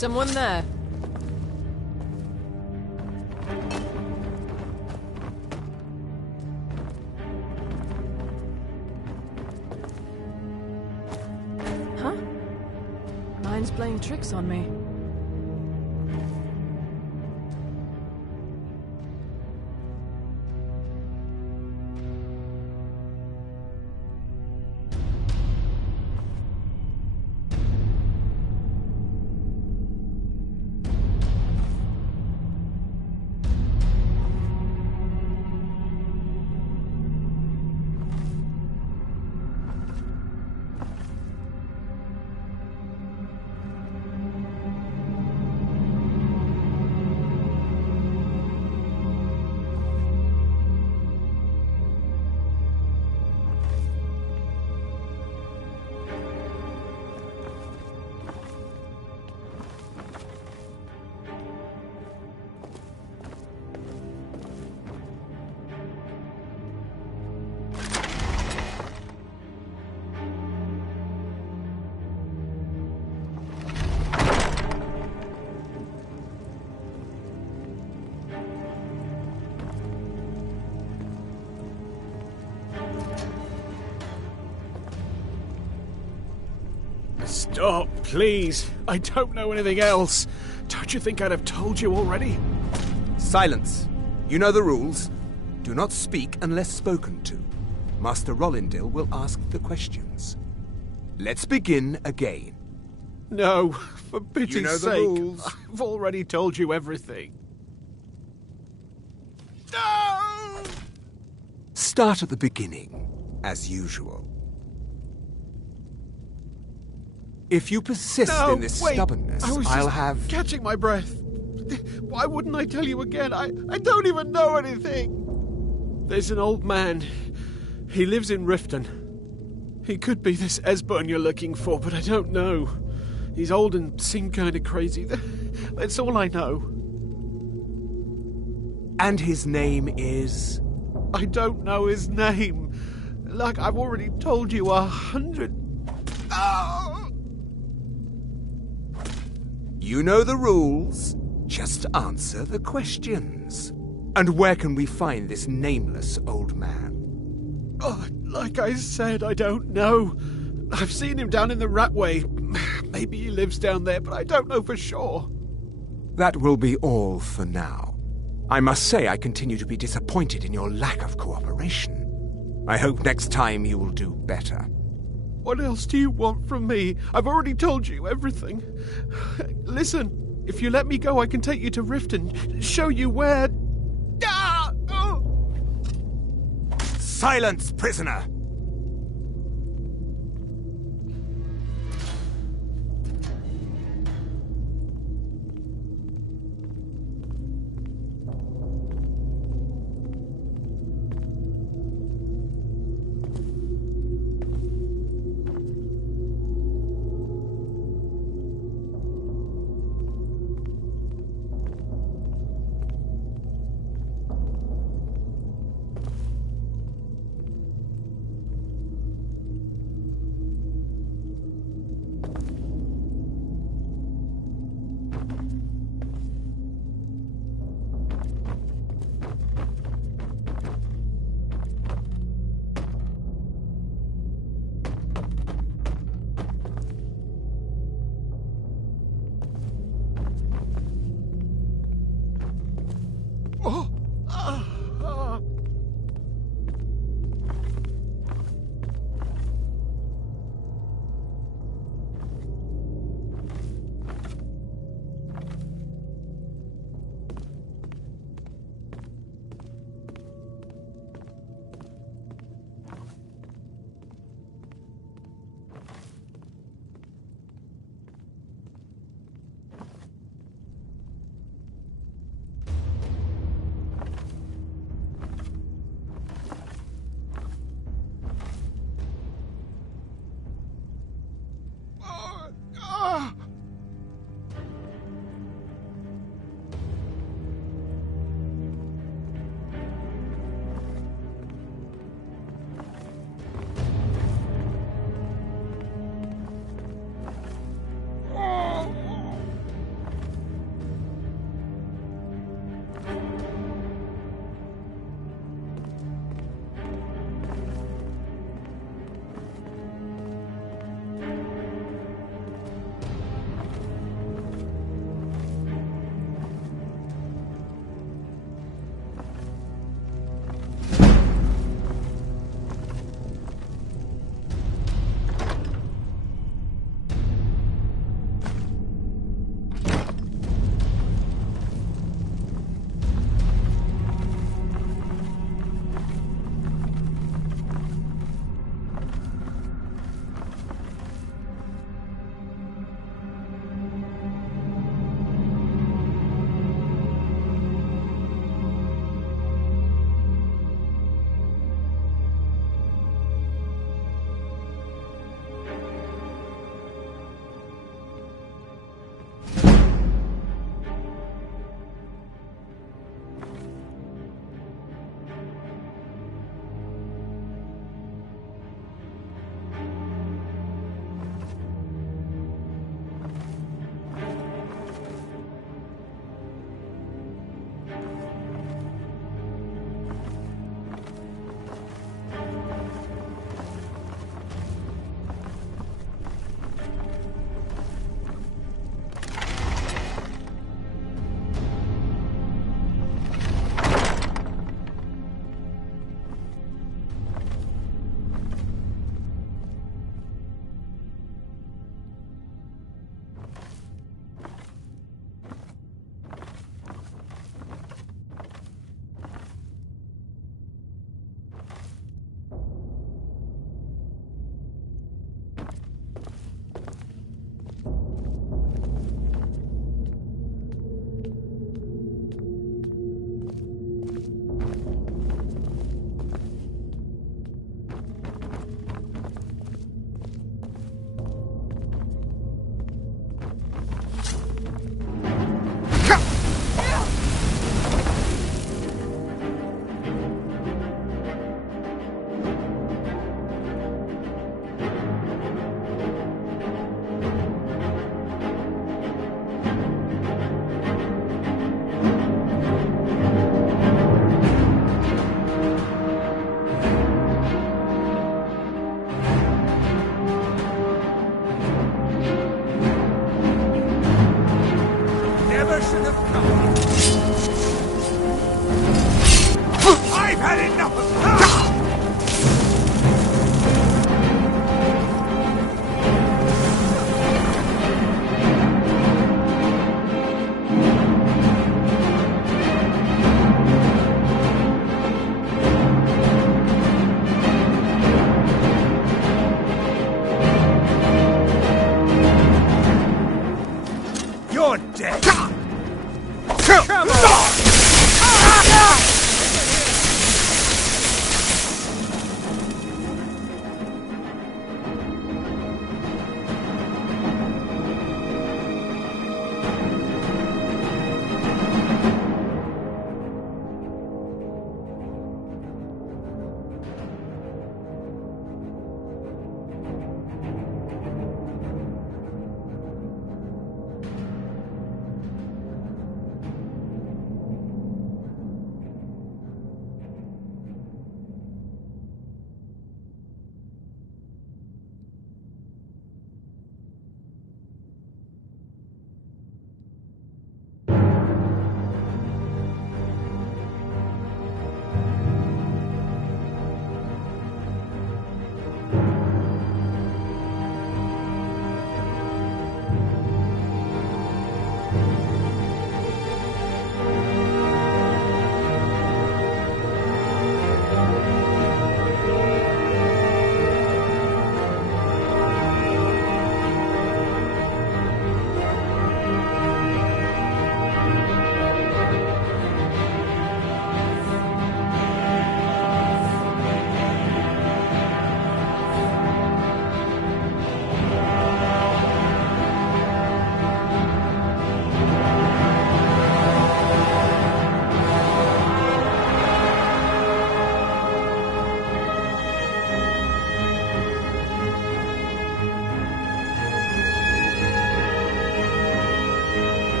someone there? Huh? Mine's playing tricks on me. Stop, please. I don't know anything else. Don't you think I'd have told you already? Silence. You know the rules. Do not speak unless spoken to. Master Rollindil will ask the questions. Let's begin again. No, for pity's You know the sake. rules. I've already told you everything. No! Start at the beginning, as usual. If you persist No, in this wait. stubbornness, I was I'll just have... catching my breath. Why wouldn't I tell you again? I don't even know anything. There's an old man. He lives in Riften. He could be this Esbern you're looking for, but I don't know. He's old and seemed kind of crazy. That's all I know. And his name is... I don't know his name. Like I've already told you 100... Oh! You know the rules. Just answer the questions. And where can we find this nameless old man? Oh, like I said, I don't know. I've seen him down in the Ratway. Maybe he lives down there, but I don't know for sure. That will be all for now. I must say I continue to be disappointed in your lack of cooperation. I hope next time you will do better. What else do you want from me? I've already told you everything. Listen, if you let me go, I can take you to Riften, show you where... Ah! Oh! Silence, prisoner! Oh! Ah! Ah!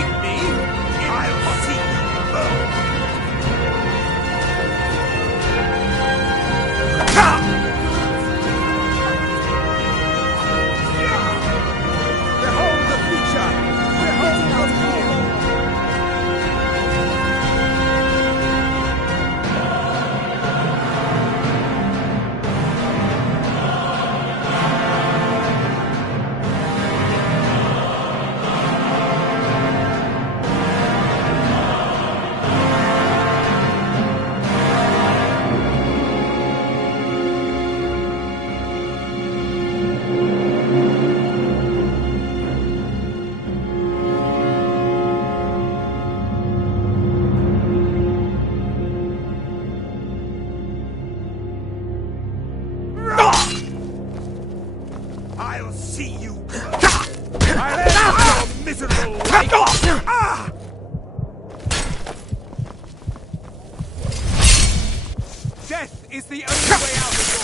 mocking me? I'll see you burn! Behold the future! Behold the future! I'll see you burn. I'll end your miserable life. Death is the only way out of your...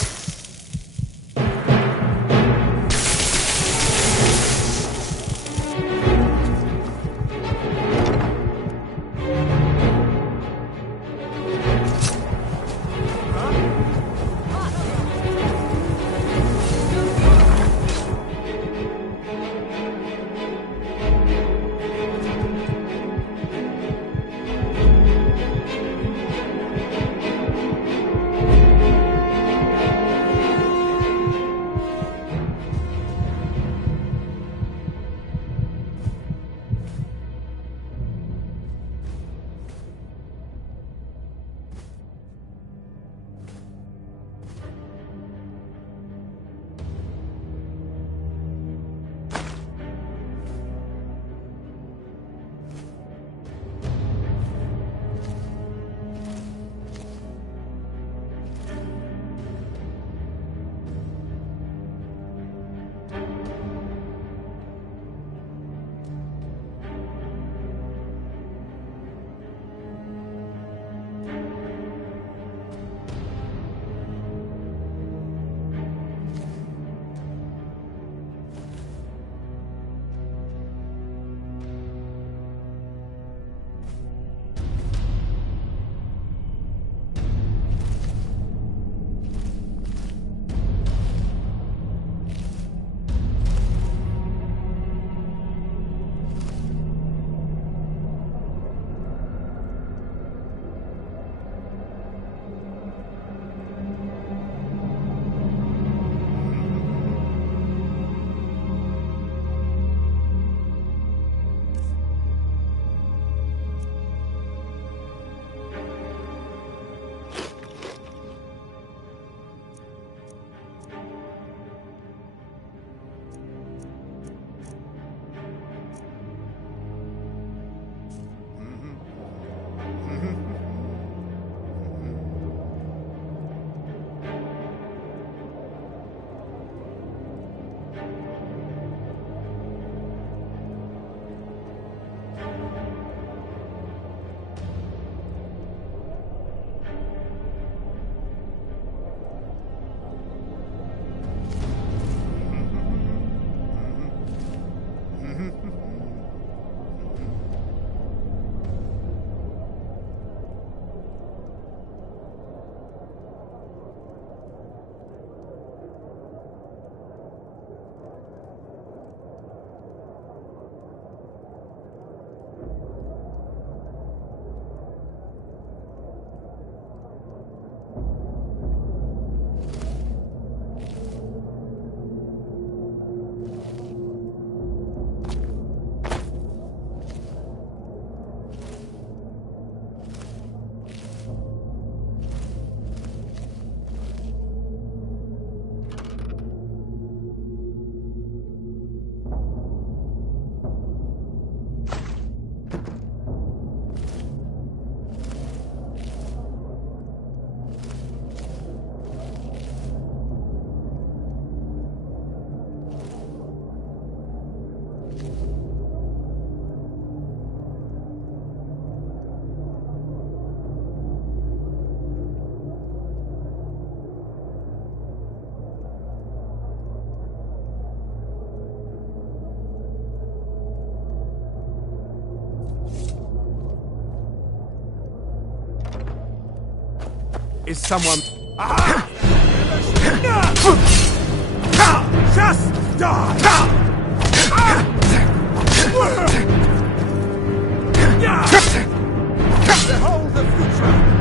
Is someone... Just die! Behold the future!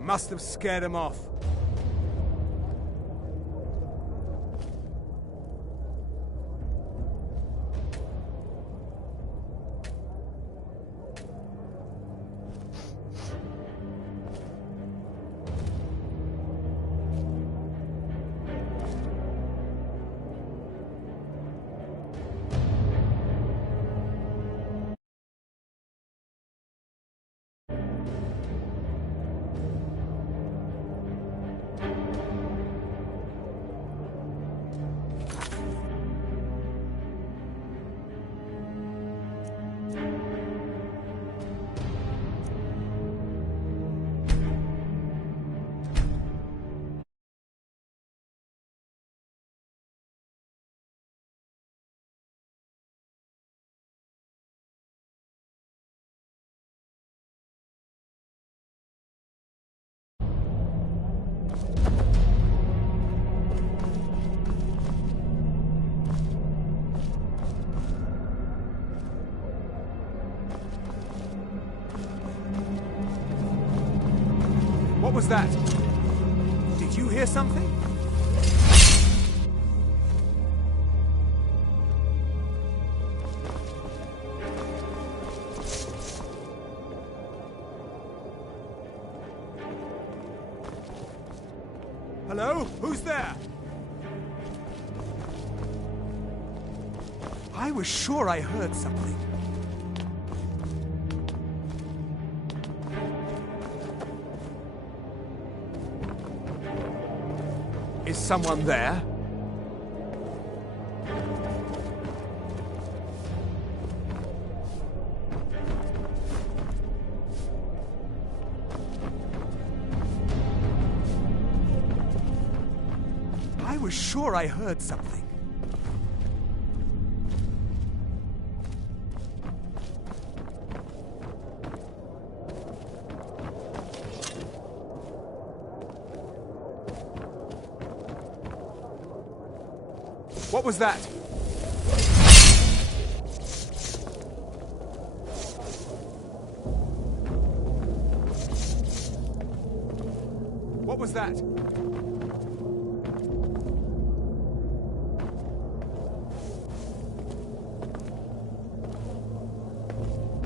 Must have scared him off. What was that? Did you hear something? Hello? Who's there? I was sure I heard something. Is someone there? I was sure I heard something. What was that? What was that?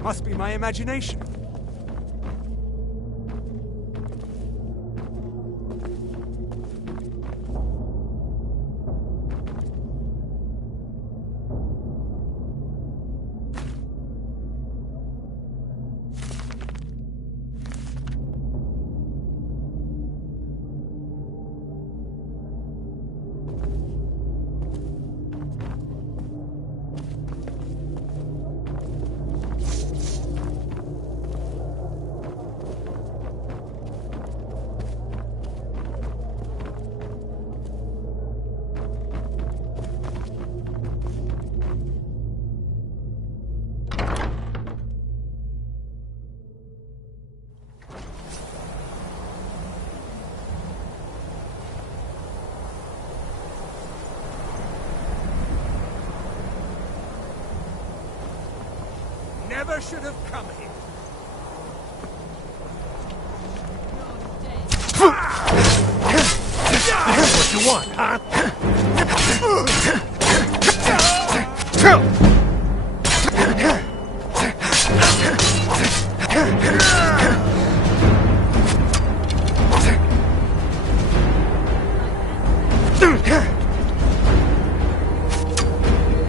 Must be my imagination. never should have come here. What you want, huh?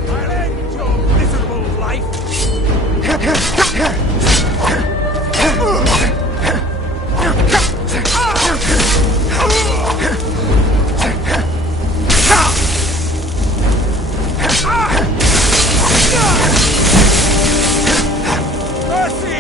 I'll end your miserable life. Mercy!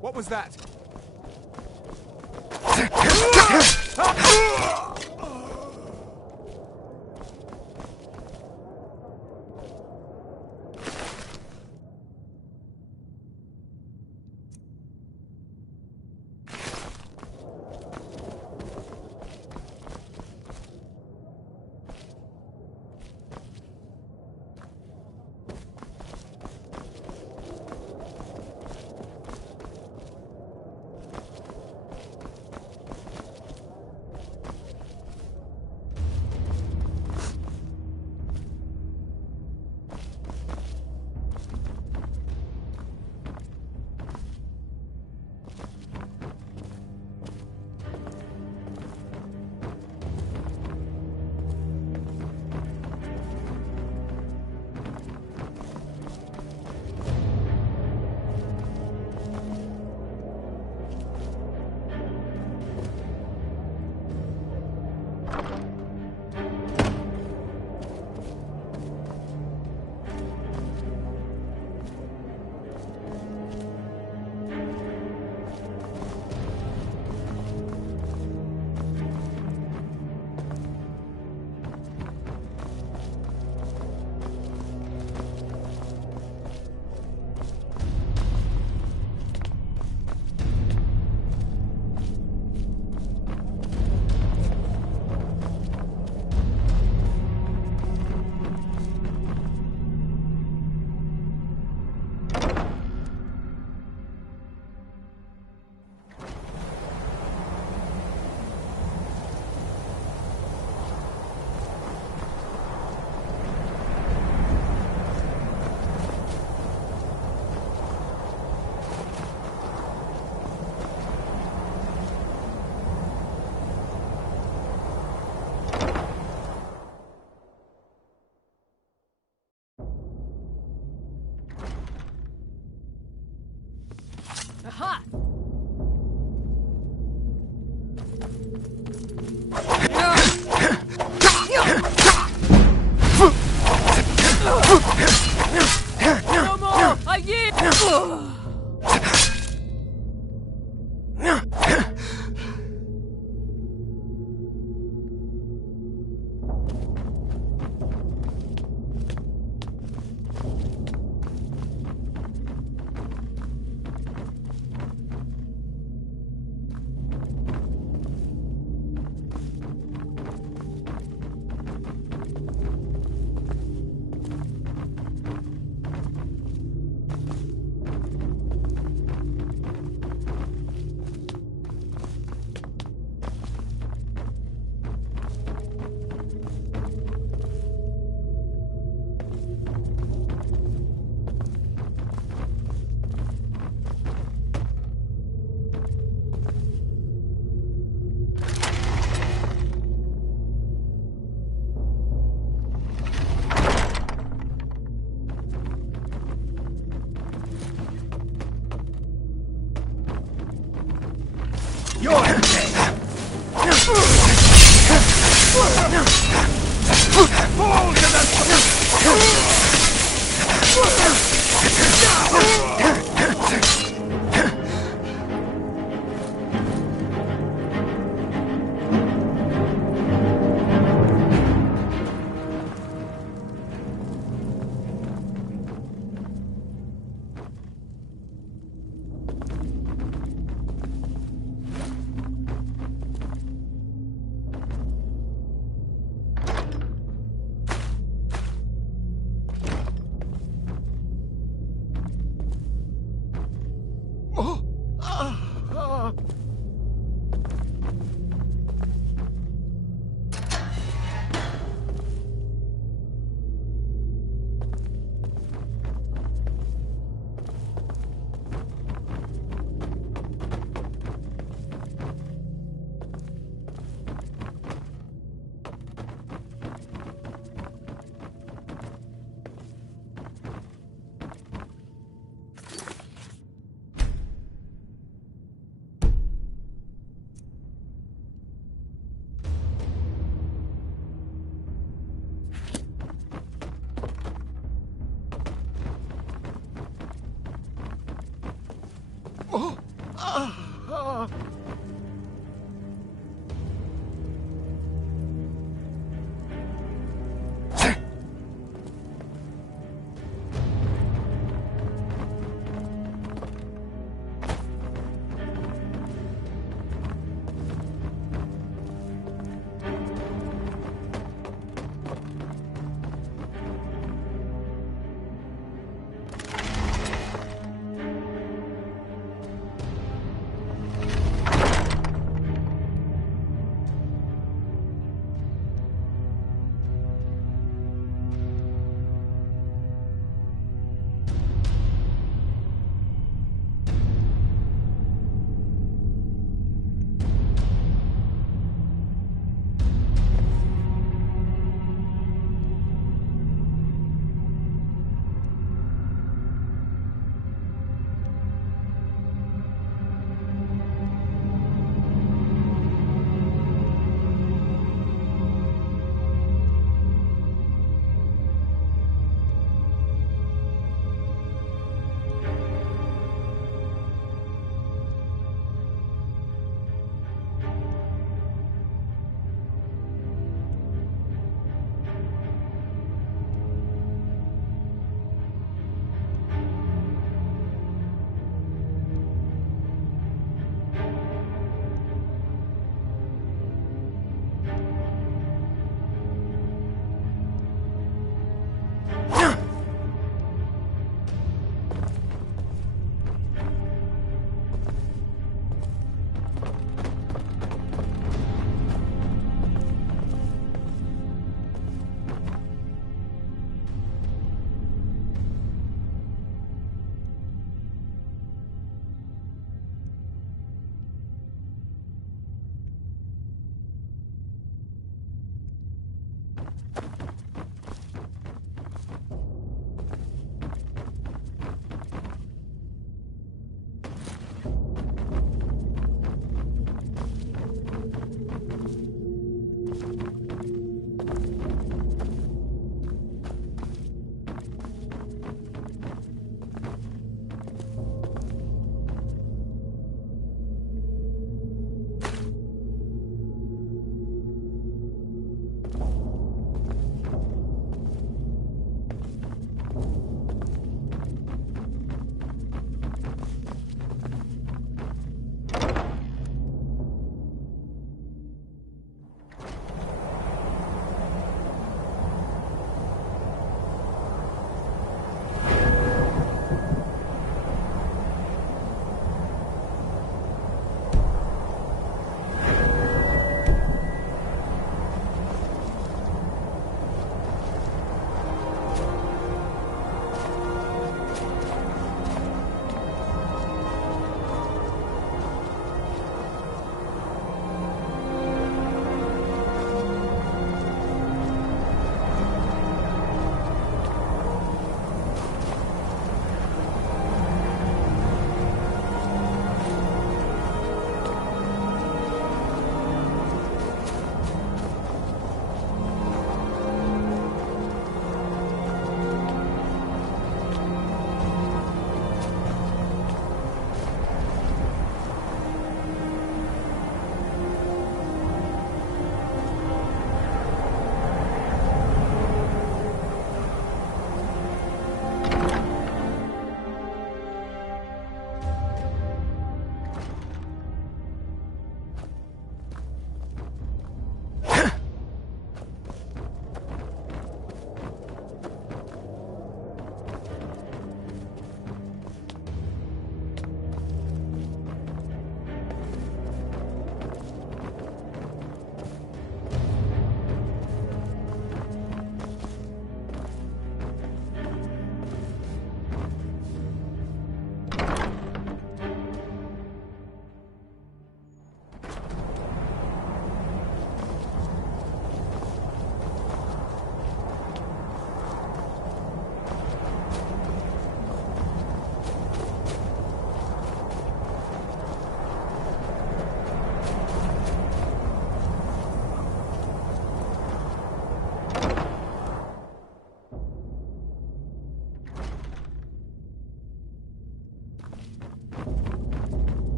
What was that? Ha! No more! I yield!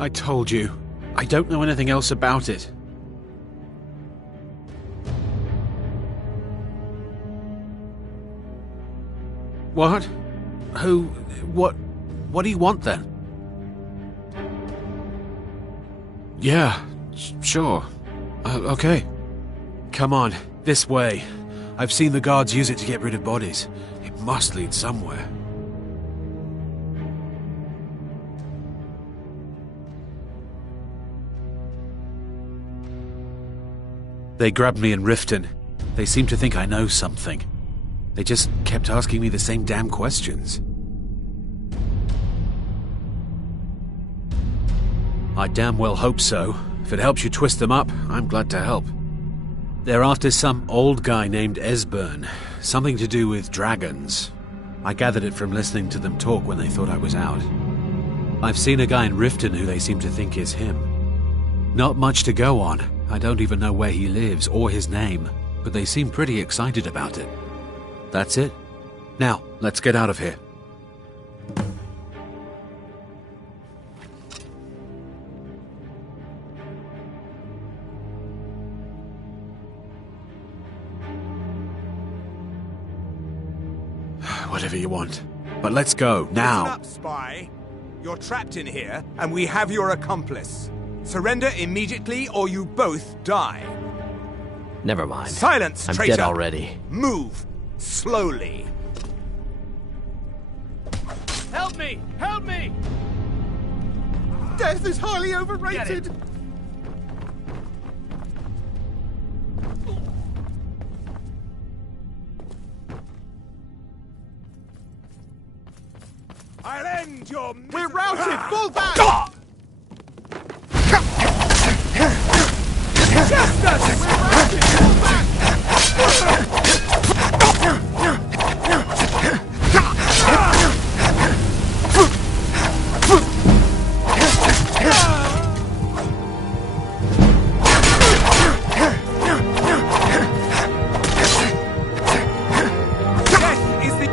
I told you. I don't know anything else about it. What? Who? What do you want then? Yeah, sure. Okay. Come on, this way. I've seen the guards use it to get rid of bodies. It must lead somewhere. They grabbed me in Riften. They seem to think I know something. They just kept asking me the same damn questions. I damn well hope so. If it helps you twist them up, I'm glad to help. They're after some old guy named Esbern. Something to do with dragons. I gathered it from listening to them talk when they thought I was out. I've seen a guy in Riften who they seem to think is him. Not much to go on. I don't even know where he lives or his name, but they seem pretty excited about it. That's it. Now, let's get out of here. Whatever you want. But let's go, now. Listen up, spy. You're trapped in here, and we have your accomplice. Surrender immediately, or you both die. Never mind. Silence, I'm traitor! dead already. Move. Slowly. Help me! Help me! Death is highly overrated! I'll end your... We're routed! Fall back! Justice! We're routed! Fall back! Death is the...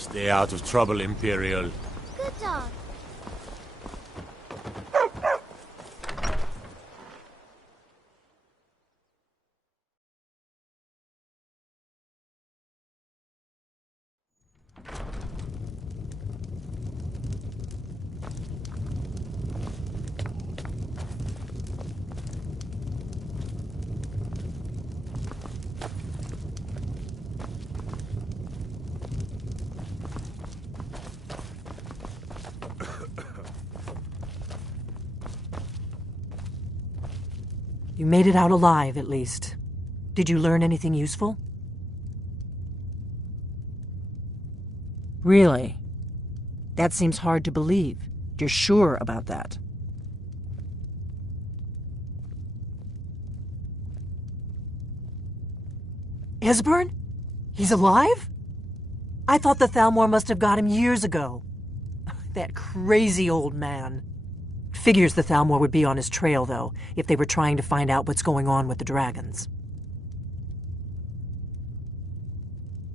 Stay out of trouble, Imperial. Good dog. You made it out alive, at least. Did you learn anything useful? Really? That seems hard to believe. You're sure about that? Esbern? He's alive? I thought the Thalmor must have got him years ago. That crazy old man. Figures the Thalmor would be on his trail, though, if they were trying to find out what's going on with the dragons.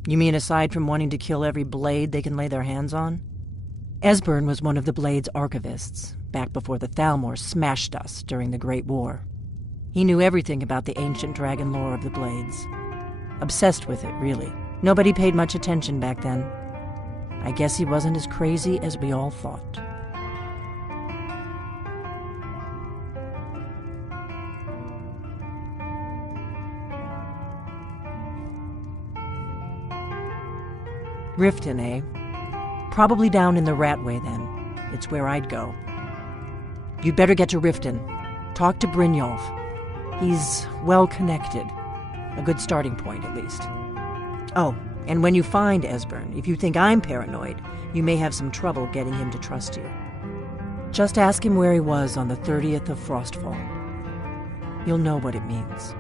You mean aside from wanting to kill every blade they can lay their hands on? Esbern was one of the Blade's archivists, back before the Thalmor smashed us during the Great War. He knew everything about the ancient dragon lore of the Blades. Obsessed with it, really. Nobody paid much attention back then. I guess he wasn't as crazy as we all thought. Riften, eh? Probably down in the Ratway, then. It's where I'd go. You'd better get to Riften. Talk to Brynjolf. He's well-connected. A good starting point, at least. Oh, and when you find Esbern, if you think I'm paranoid, you may have some trouble getting him to trust you. Just ask him where he was on the 30th of Frostfall. You'll know what it means.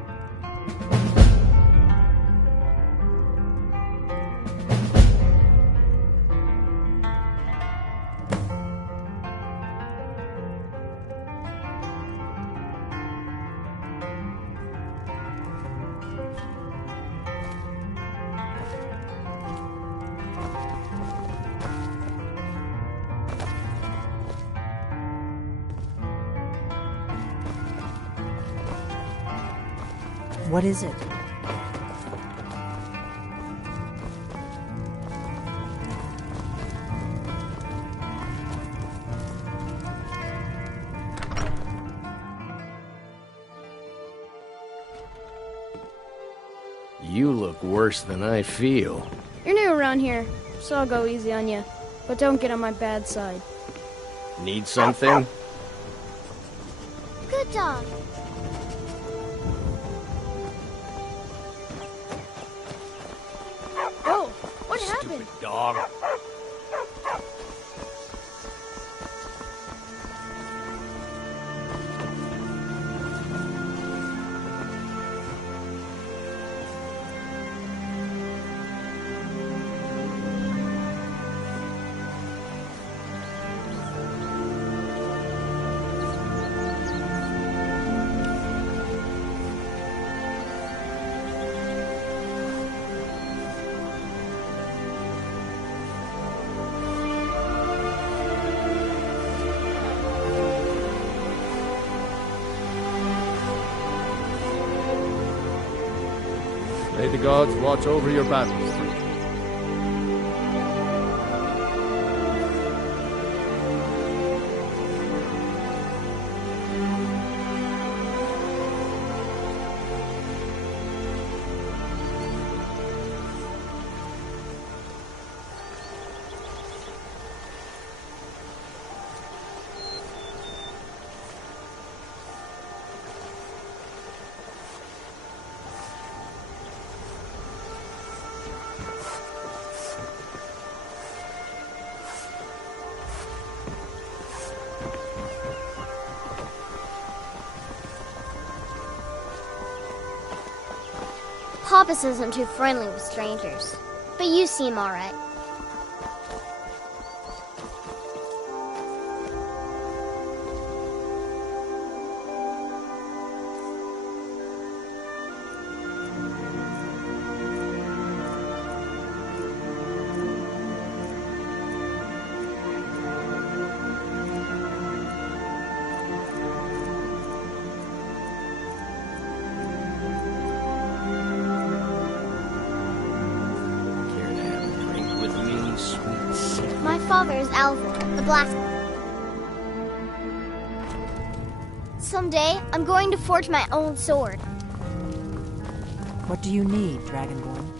What is it? You look worse than I feel. You're new around here, so I'll go easy on you. But don't get on my bad side. Need something? Good dog. Oh, what happened? Dog. May the gods watch over your battles. Hoppus isn't too friendly with strangers, but you seem alright. father is Alvor, the blacksmith. Someday, I'm going to forge my own sword. What do you need, Dragonborn?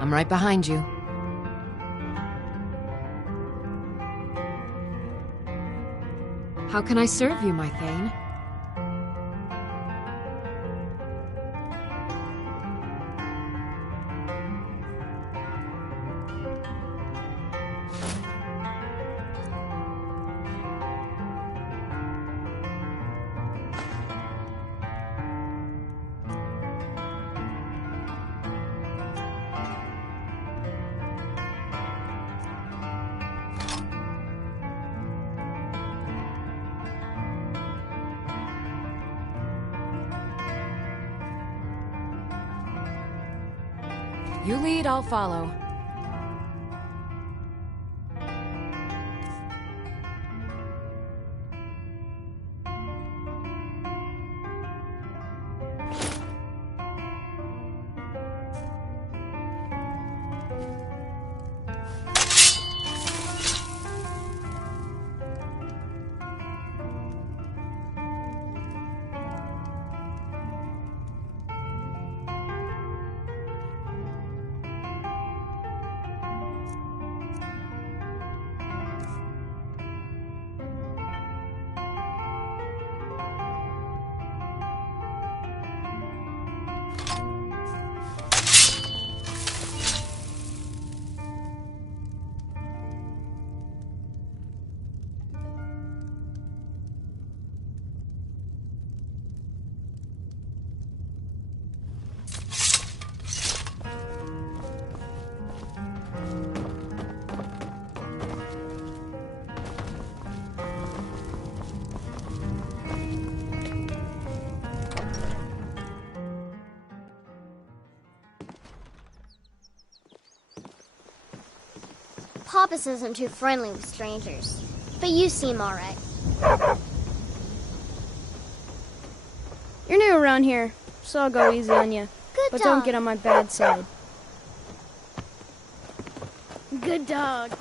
I'm right behind you. How can I serve you, my Thane? You lead, I'll follow. Papas isn't too friendly with strangers. But you seem alright. You're new around here, so I'll go easy on you. Good But dog. don't get on my bad side. Good dog.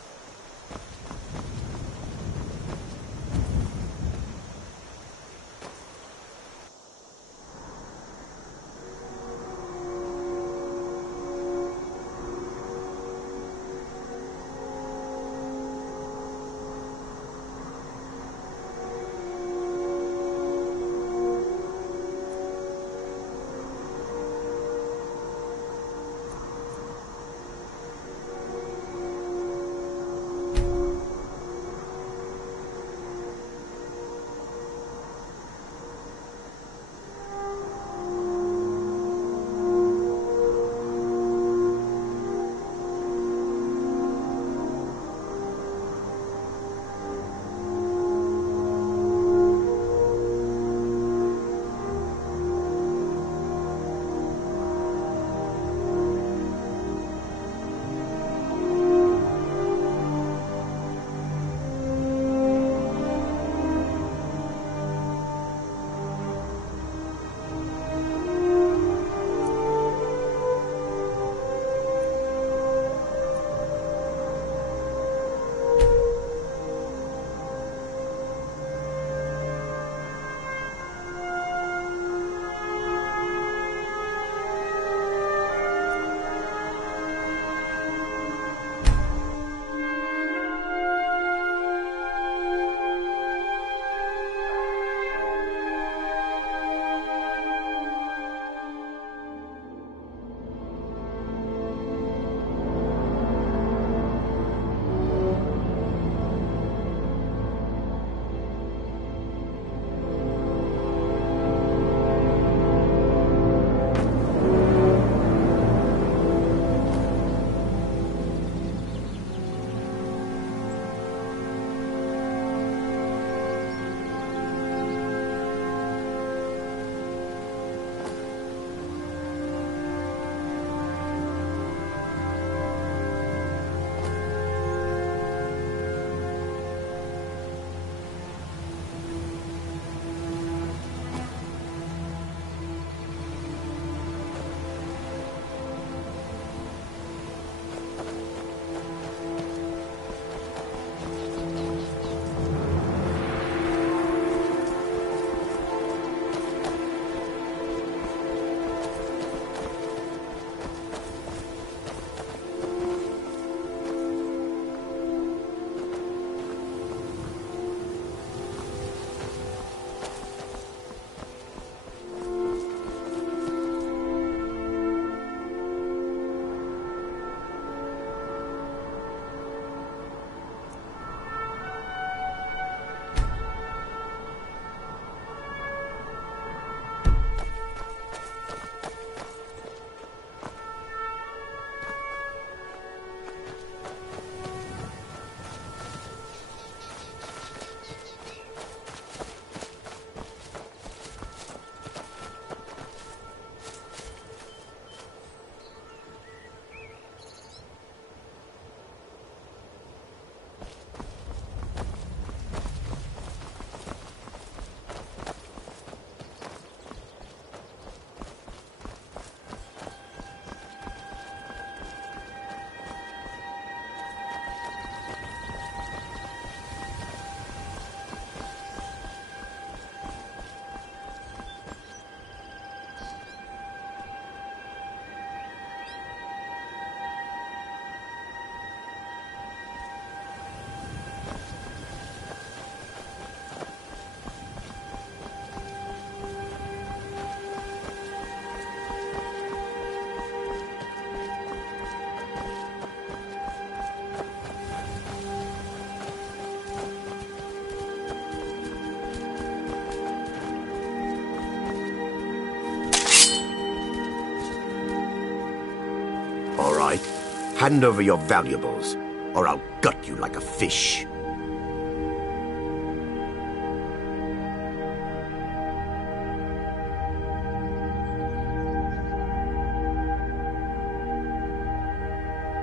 Hand over your valuables, or I'll gut you like a fish.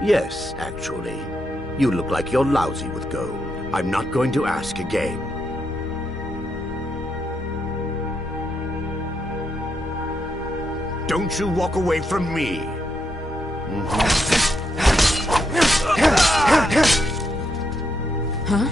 Yes, actually. You look like you're lousy with gold. I'm not going to ask again. Don't you walk away from me. Huh?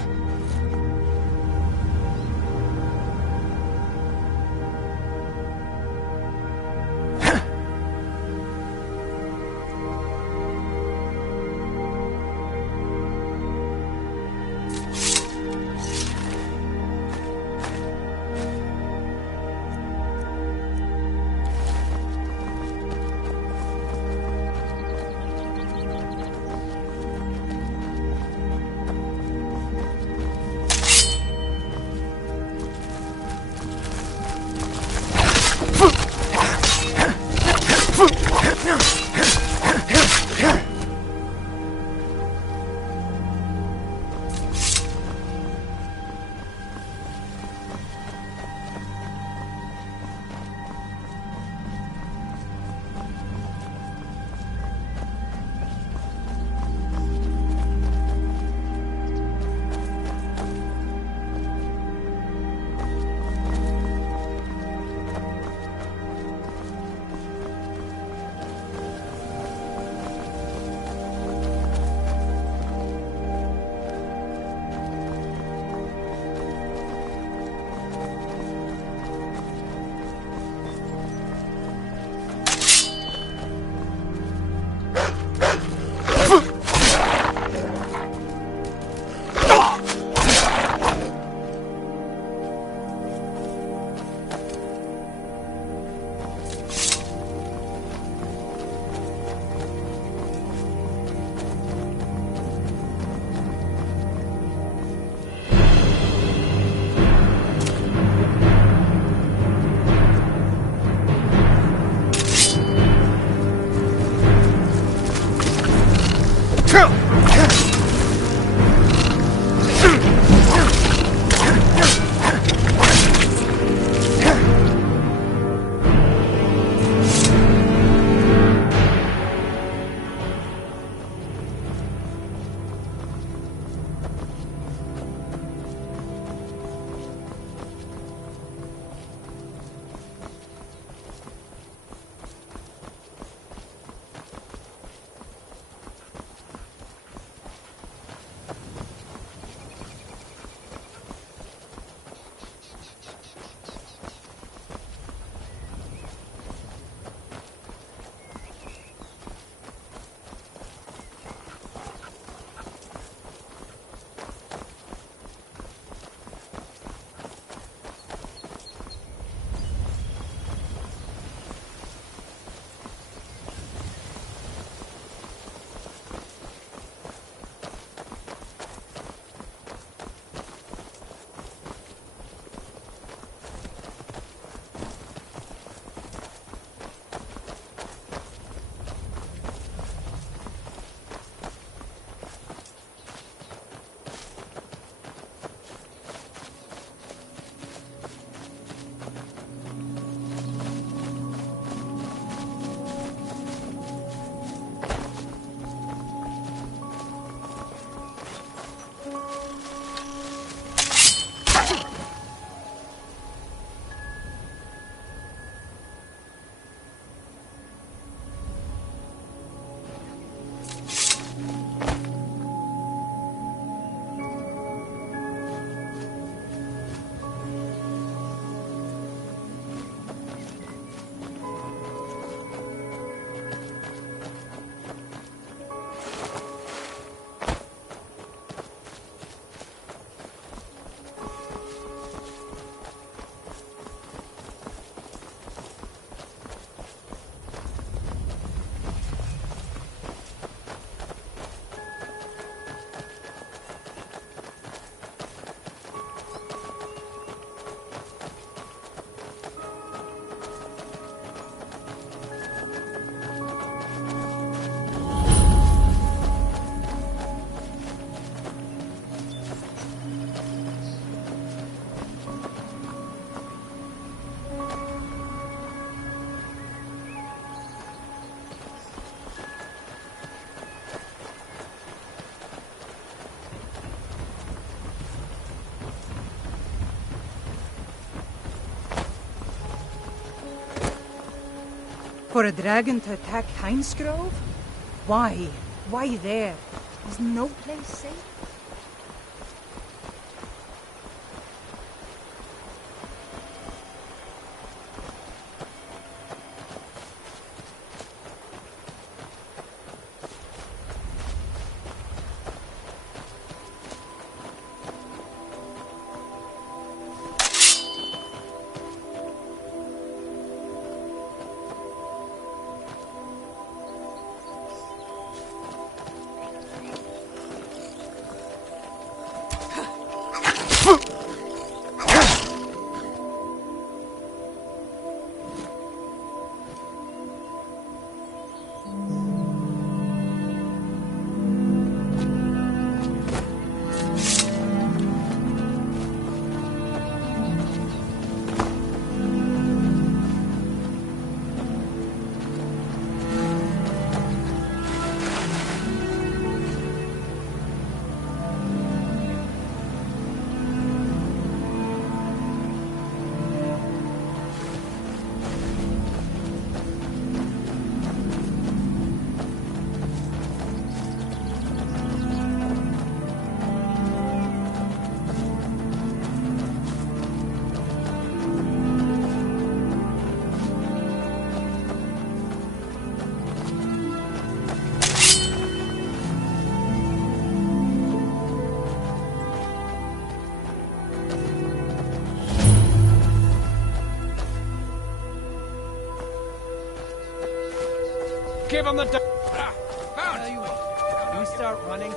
For a dragon to attack Heinz Grove? Why? Why there? Is no place safe? Give him the... You start running.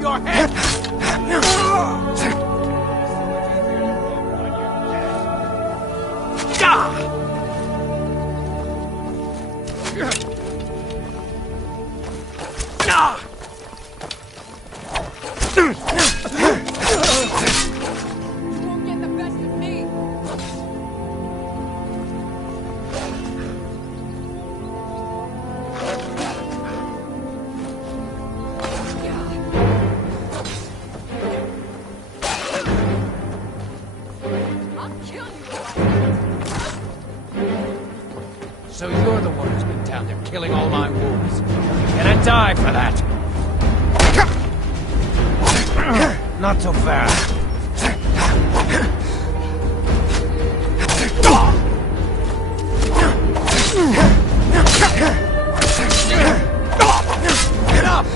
Your head! So you're the one who's been down there killing all my wolves. You're gonna die for that. Not so fast. Get up!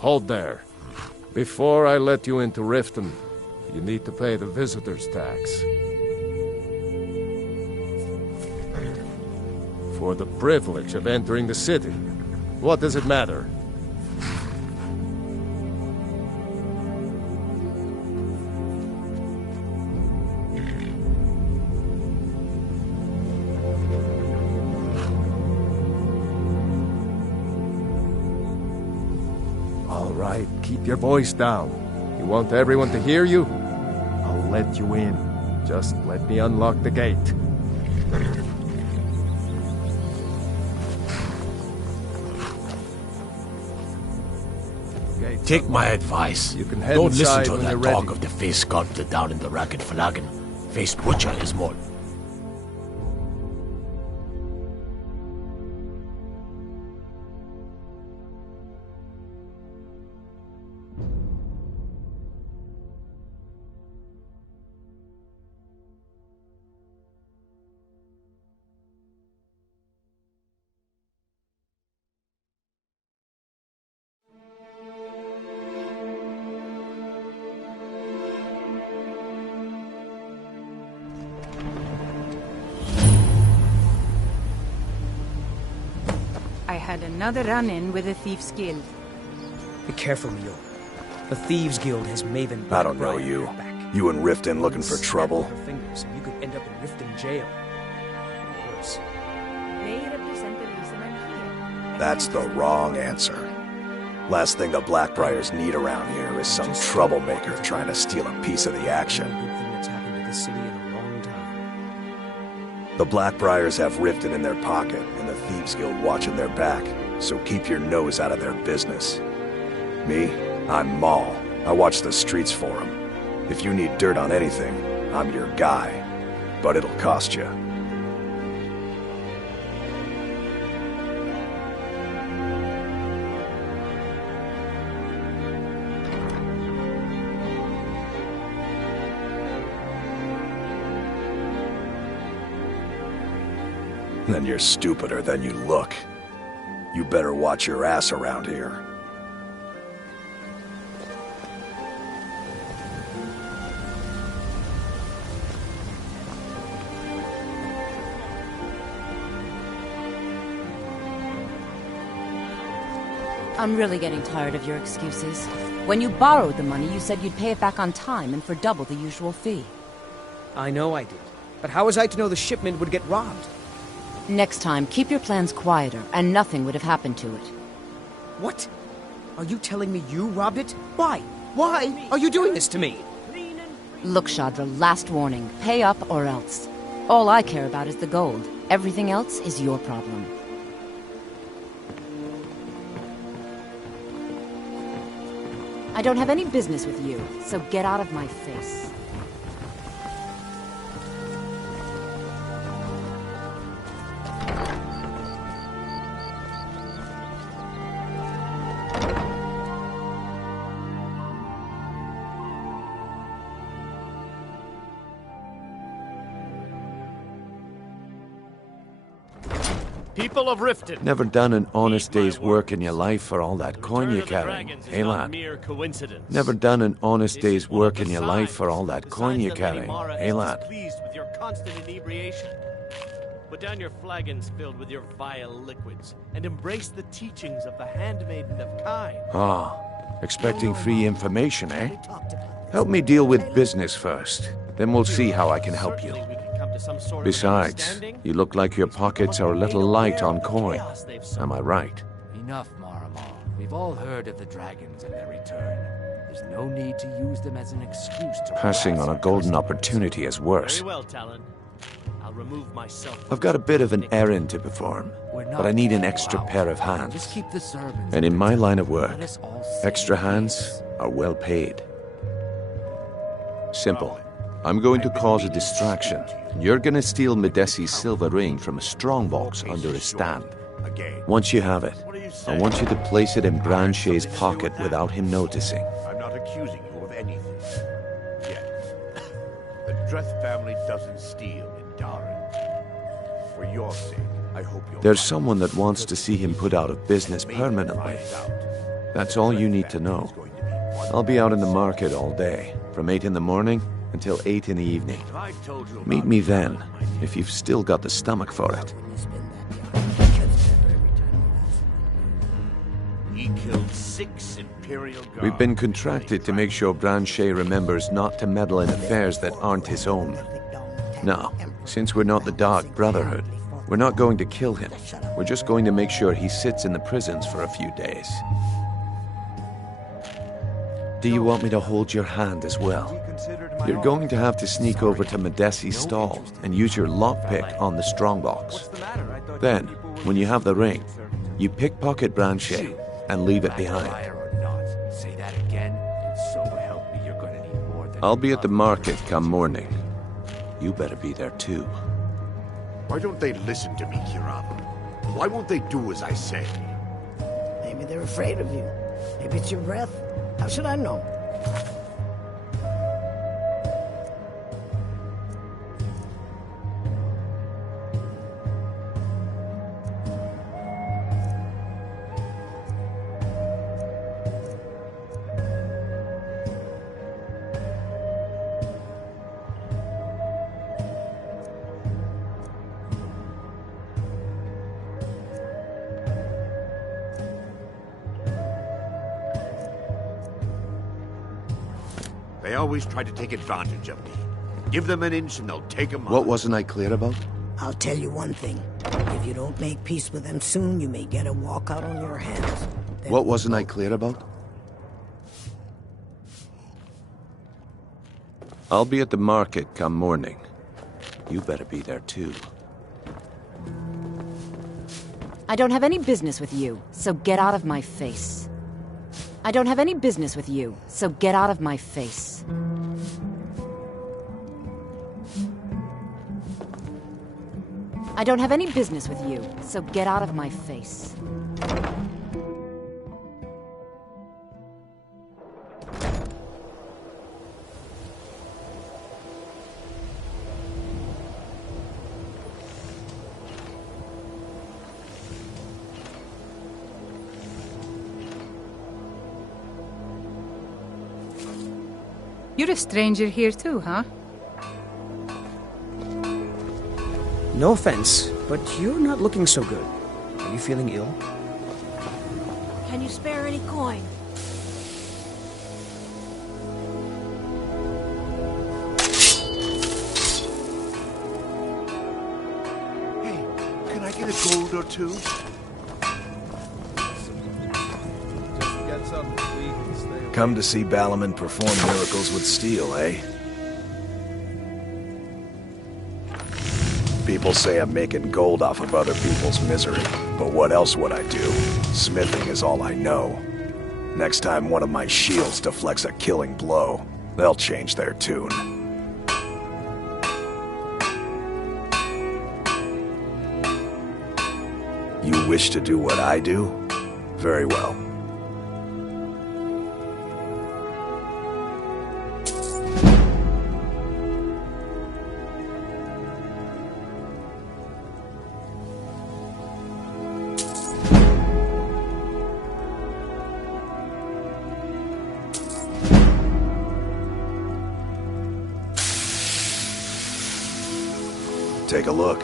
Hold there. Before I let you into Riften, you need to pay the visitor's tax. For the privilege of entering the city. What does it matter? All right, keep your voice down. You want everyone to hear you? I'll let you in. Just let me unlock the gate. Take my advice. You can head Don't listen inside to when that you're talk ready. of the face sculptor down in the Racket Flagon. Face butcher is more. I had another run-in with the Thieves' Guild. Be careful, Mule. The Thieves' Guild has Maven. I don't know you. You and Riften looking for trouble? Her fingers, and you could end up in Riften jail. Or worse. They represent the reason I'm here. That's the wrong answer. Last thing the Blackbriars need around here is some troublemaker trying to steal a piece of the action. Good thing that's happened to this city in a long time. The Blackbriars have Riften in their pocket, and the Thieves Guild watching their back, so keep your nose out of their business. Me? I'm Maul. I watch the streets for them. If you need dirt on anything, I'm your guy. But it'll cost you. Then you're stupider than you look. You better watch your ass around here. I'm really getting tired of your excuses. When you borrowed the money, you said you'd pay it back on time and for double the usual fee. I know I did. But how was I to know the shipment would get robbed? Next time, keep your plans quieter, and nothing would have happened to it. What? Are you telling me you robbed it? Why? Why are you doing this to me? Look, Shadra, last warning. Pay up or else. All I care about is the gold. Everything else is your problem. I don't have any business with you, so get out of my face. People of Riften. Never done an honest day's work in your life for all that coin you carry, eh, lad? Never done an honest day's work in your life for all that coin you carry, eh, lad? Pleased with your constant inebriation. Put down your flagons filled with your vile liquids, and embrace the teachings of the handmaiden of Kai. Ah, expecting free information, eh? Help me deal with business first, then we'll see how I can help you. Besides, you look like your pockets are a little light on coin. Am I right? Enough, Maramal. We've all heard of the dragons and their return. There's no need to use them as an excuse to... Passing on a golden opportunity is worse. Very well, Talon. I'll remove myself. I've got a bit of an errand to perform, but I need an extra pair of hands. Just keep the servants. And in my line of work, extra hands are well paid. Simple. I'm going to cause a distraction. You're gonna steal Medesi's silver ring from a strongbox under his stand. Once you have it, I want you to place it in Branche's pocket without him noticing. I'm not accusing you of anything. Yet. The Dreth family doesn't steal in Darren. For your sake, I hope you'll... There's someone that wants to see him put out of business permanently. That's all you need to know. I'll be out in the market all day, from 8 in the morning until 8 in the evening. Meet me then, if you've still got the stomach for it. He killed 6 Imperial guards. We've been contracted to make sure Branche remembers not to meddle in affairs that aren't his own. Now, since we're not the Dark Brotherhood, we're not going to kill him. We're just going to make sure he sits in the prisons for a few days. Do you want me to hold your hand as well? You're going to have to sneak over to Medesi's stall and use your lockpick on the strongbox. Then, when you have the ring, you pickpocket Branche and leave it behind. Say that again, and so help me, you're gonna need more than... I'll be at the market come morning. You better be there too. Why don't they listen to me, Kiran? Why won't they do as I say? Maybe they're afraid of you. Maybe it's your breath. How should I know? They always try to take advantage of me. Give them an inch and they'll take a mile. What wasn't I clear about? I'll tell you one thing. If you don't make peace with them soon, you may get a walkout on your hands. Then What wasn't I clear about? I'll be at the market come morning. You better be there too. I don't have any business with you, so get out of my face. I don't have any business with you, so get out of my face. I don't have any business with you, so get out of my face. You're a stranger here too, huh? No offense, but you're not looking so good. Are you feeling ill? Can you spare any coin? Hey, can I get a gold or two? Come to see Balaman perform miracles with steel, eh? People say I'm making gold off of other people's misery, but what else would I do? Smithing is all I know. Next time one of my shields deflects a killing blow, they'll change their tune. You wish to do what I do? Very well. Take a look.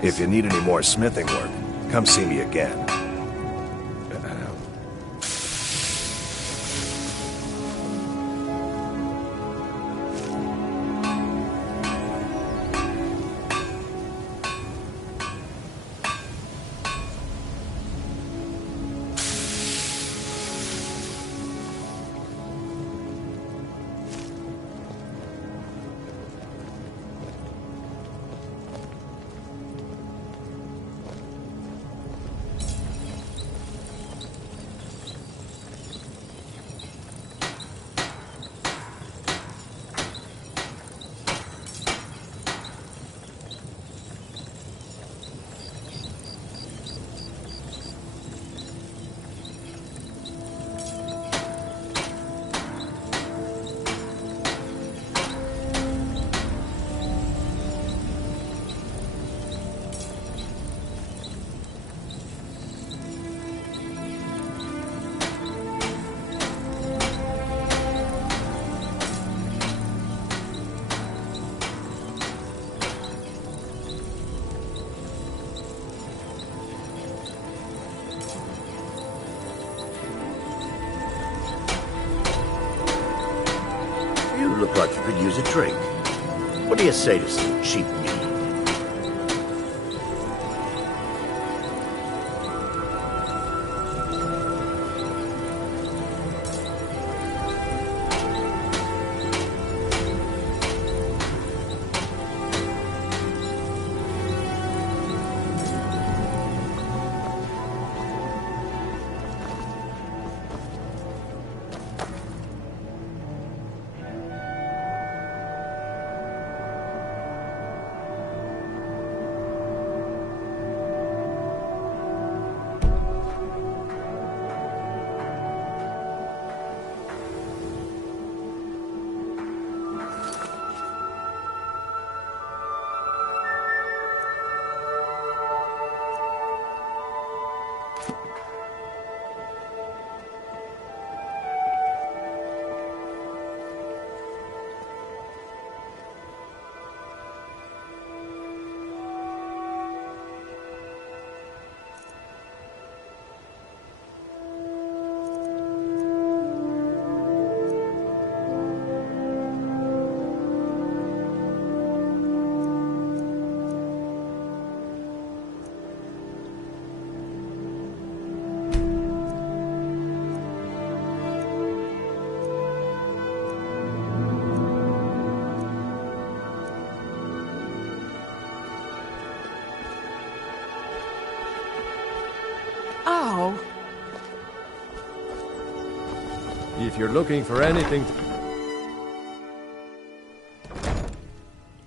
If you need any more smithing work, come see me again. You look like you could use a drink. What do you say to some cheap meat? Ow! If you're looking for anything...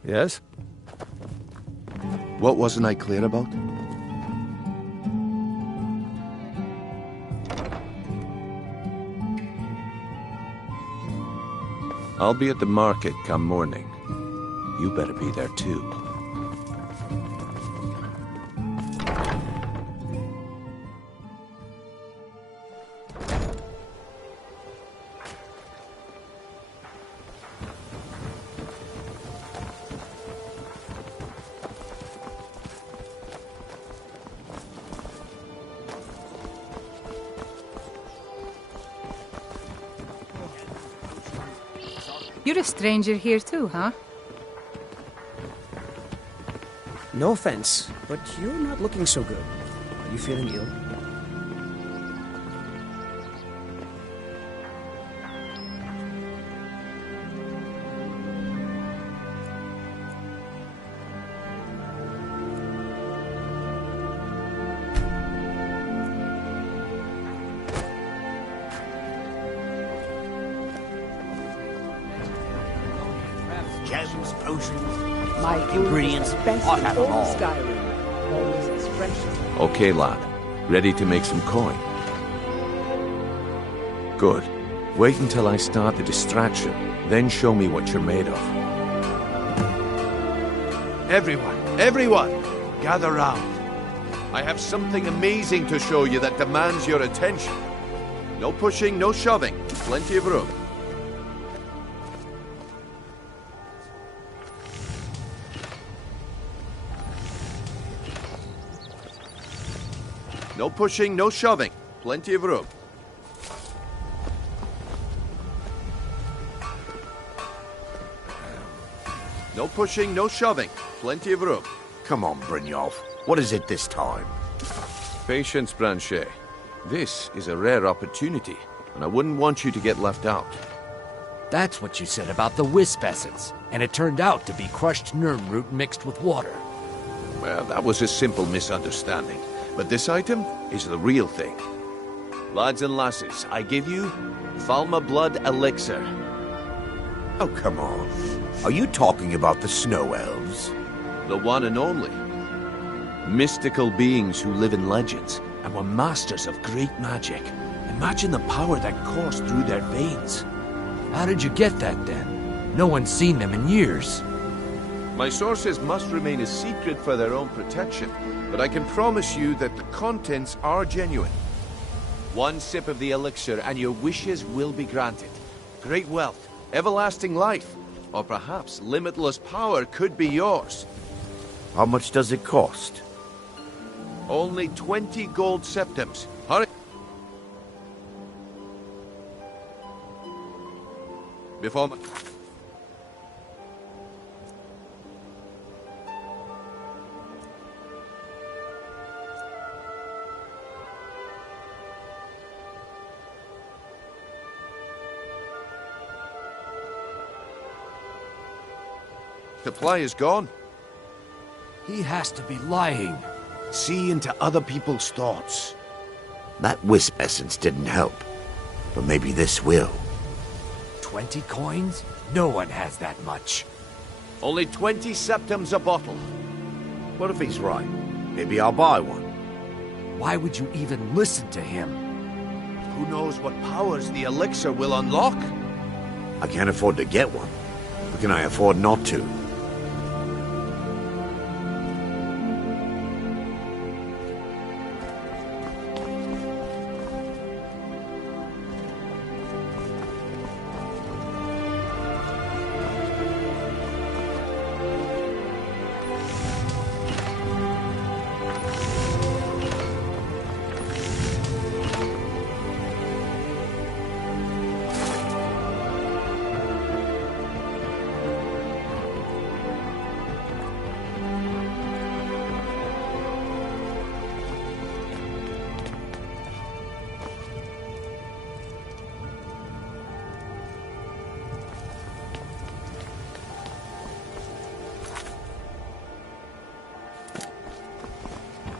Yes? What wasn't I clear about? I'll be at the market come morning. You better be there too. You're a stranger here too, huh? No offense, but you're not looking so good. Are you feeling ill? Gems, potions, My ingredients, best I in have 'em all all. Skyrim. Always as fresh as... Okay, lad. Ready to make some coin? Good. Wait until I start the distraction, then show me what you're made of. Everyone, gather round. I have something amazing to show you that demands your attention. No pushing, no shoving. Plenty of room. No pushing, no shoving. Plenty of room. No pushing, no shoving. Plenty of room. Come on, Brynjolf. What is it this time? Patience, Branchet. This is a rare opportunity, and I wouldn't want you to get left out. That's what you said about the wisp essence, and it turned out to be crushed Nirnroot mixed with water. Well, that was a simple misunderstanding, but this item is the real thing. Lads and lasses, I give you Falma Blood Elixir. Oh, come on. Are you talking about the Snow Elves? The one and only. Mystical beings who live in legends and were masters of great magic. Imagine the power that coursed through their veins. How did you get that, then? No one's seen them in years. My sources must remain a secret for their own protection, but I can promise you that the contents are genuine. One sip of the elixir and your wishes will be granted. Great wealth, everlasting life, or perhaps limitless power could be yours. How much does it cost? Only 20 gold septims. Hurry! Before my... Supply is gone. He has to be lying. See into other people's thoughts. That wisp essence didn't help, but maybe this will. 20 coins? No one has that much. Only 20 septims a bottle. What if he's right? Maybe I'll buy one. Why would you even listen to him? Who knows what powers the elixir will unlock? I can't afford to get one. But can I afford not to?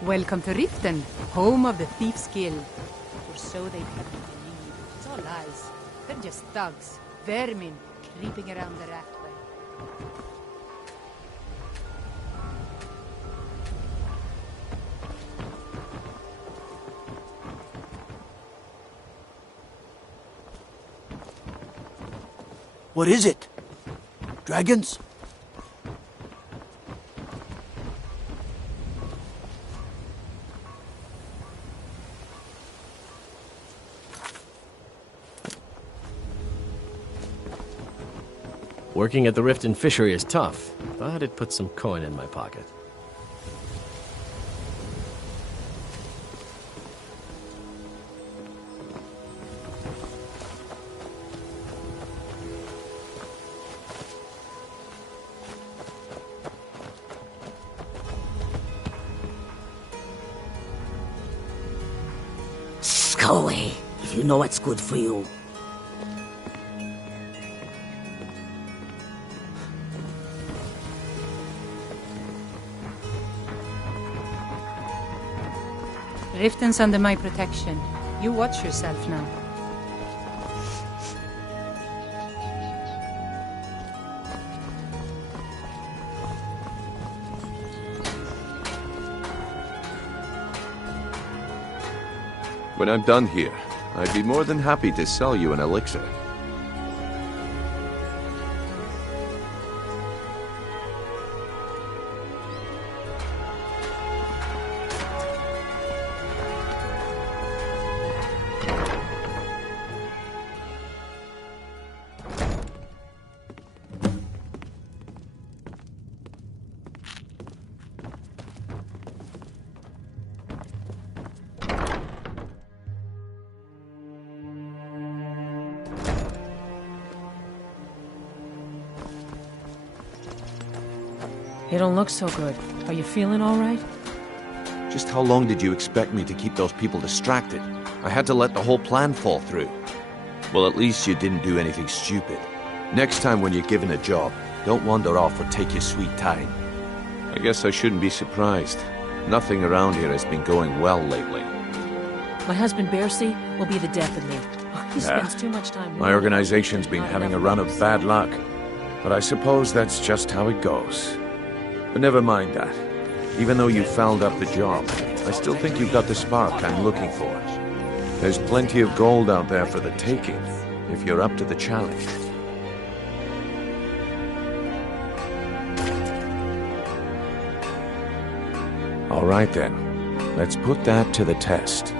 Welcome to Riften, home of the Thieves Guild. Or so they'd have you believe. It's all lies. They're just thugs, vermin, creeping around the rathway. What is it? Dragons? Working at the Riften fishery is tough, but it puts some coin in my pocket. Go away, if you know what's good for you. Riften's under my protection. You watch yourself now. When I'm done here, I'd be more than happy to sell you an elixir. You don't look so good. Are you feeling all right? Just how long did you expect me to keep those people distracted? I had to let the whole plan fall through. Well, at least you didn't do anything stupid. Next time when you're given a job, don't wander off or take your sweet time. I guess I shouldn't be surprised. Nothing around here has been going well lately. My husband, Bercy, will be the death of me. He spends too much time... My organization's been having a run of bad luck. But I suppose that's just how it goes. But never mind that. Even though you fouled up the job, I still think you've got the spark I'm looking for. There's plenty of gold out there for the taking, if you're up to the challenge. All right then, let's put that to the test.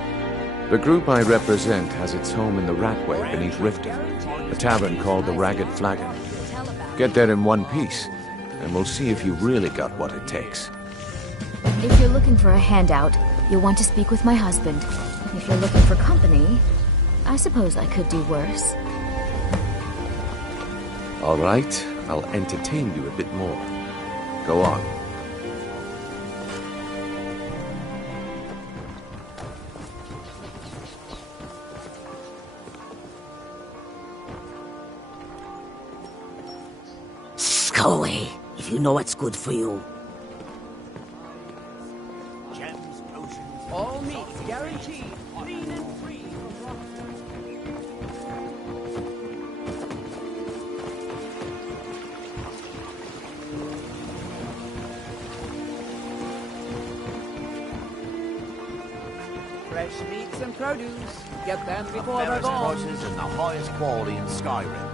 The group I represent has its home in the Ratway beneath Riften, a tavern called the Ragged Flagon. Get there in one piece, and we'll see if you've really got what it takes. If you're looking for a handout, you'll want to speak with my husband. If you're looking for company, I suppose I could do worse. All right, I'll entertain you a bit more. Go on. Go away, if you know what's good for you. Gems, potions, all meats guaranteed, clean and free from rot. Fresh meats and produce. Get them before they're gone. Prices and the highest quality in Skyrim.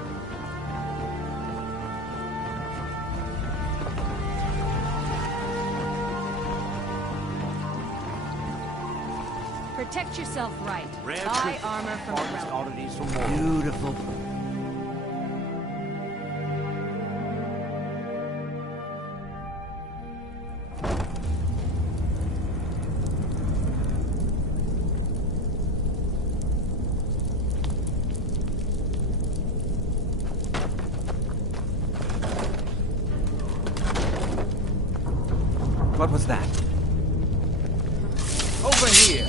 Protect yourself right. Rare Buy armor from harvest the oddities from war. Beautiful. What was that? Over here.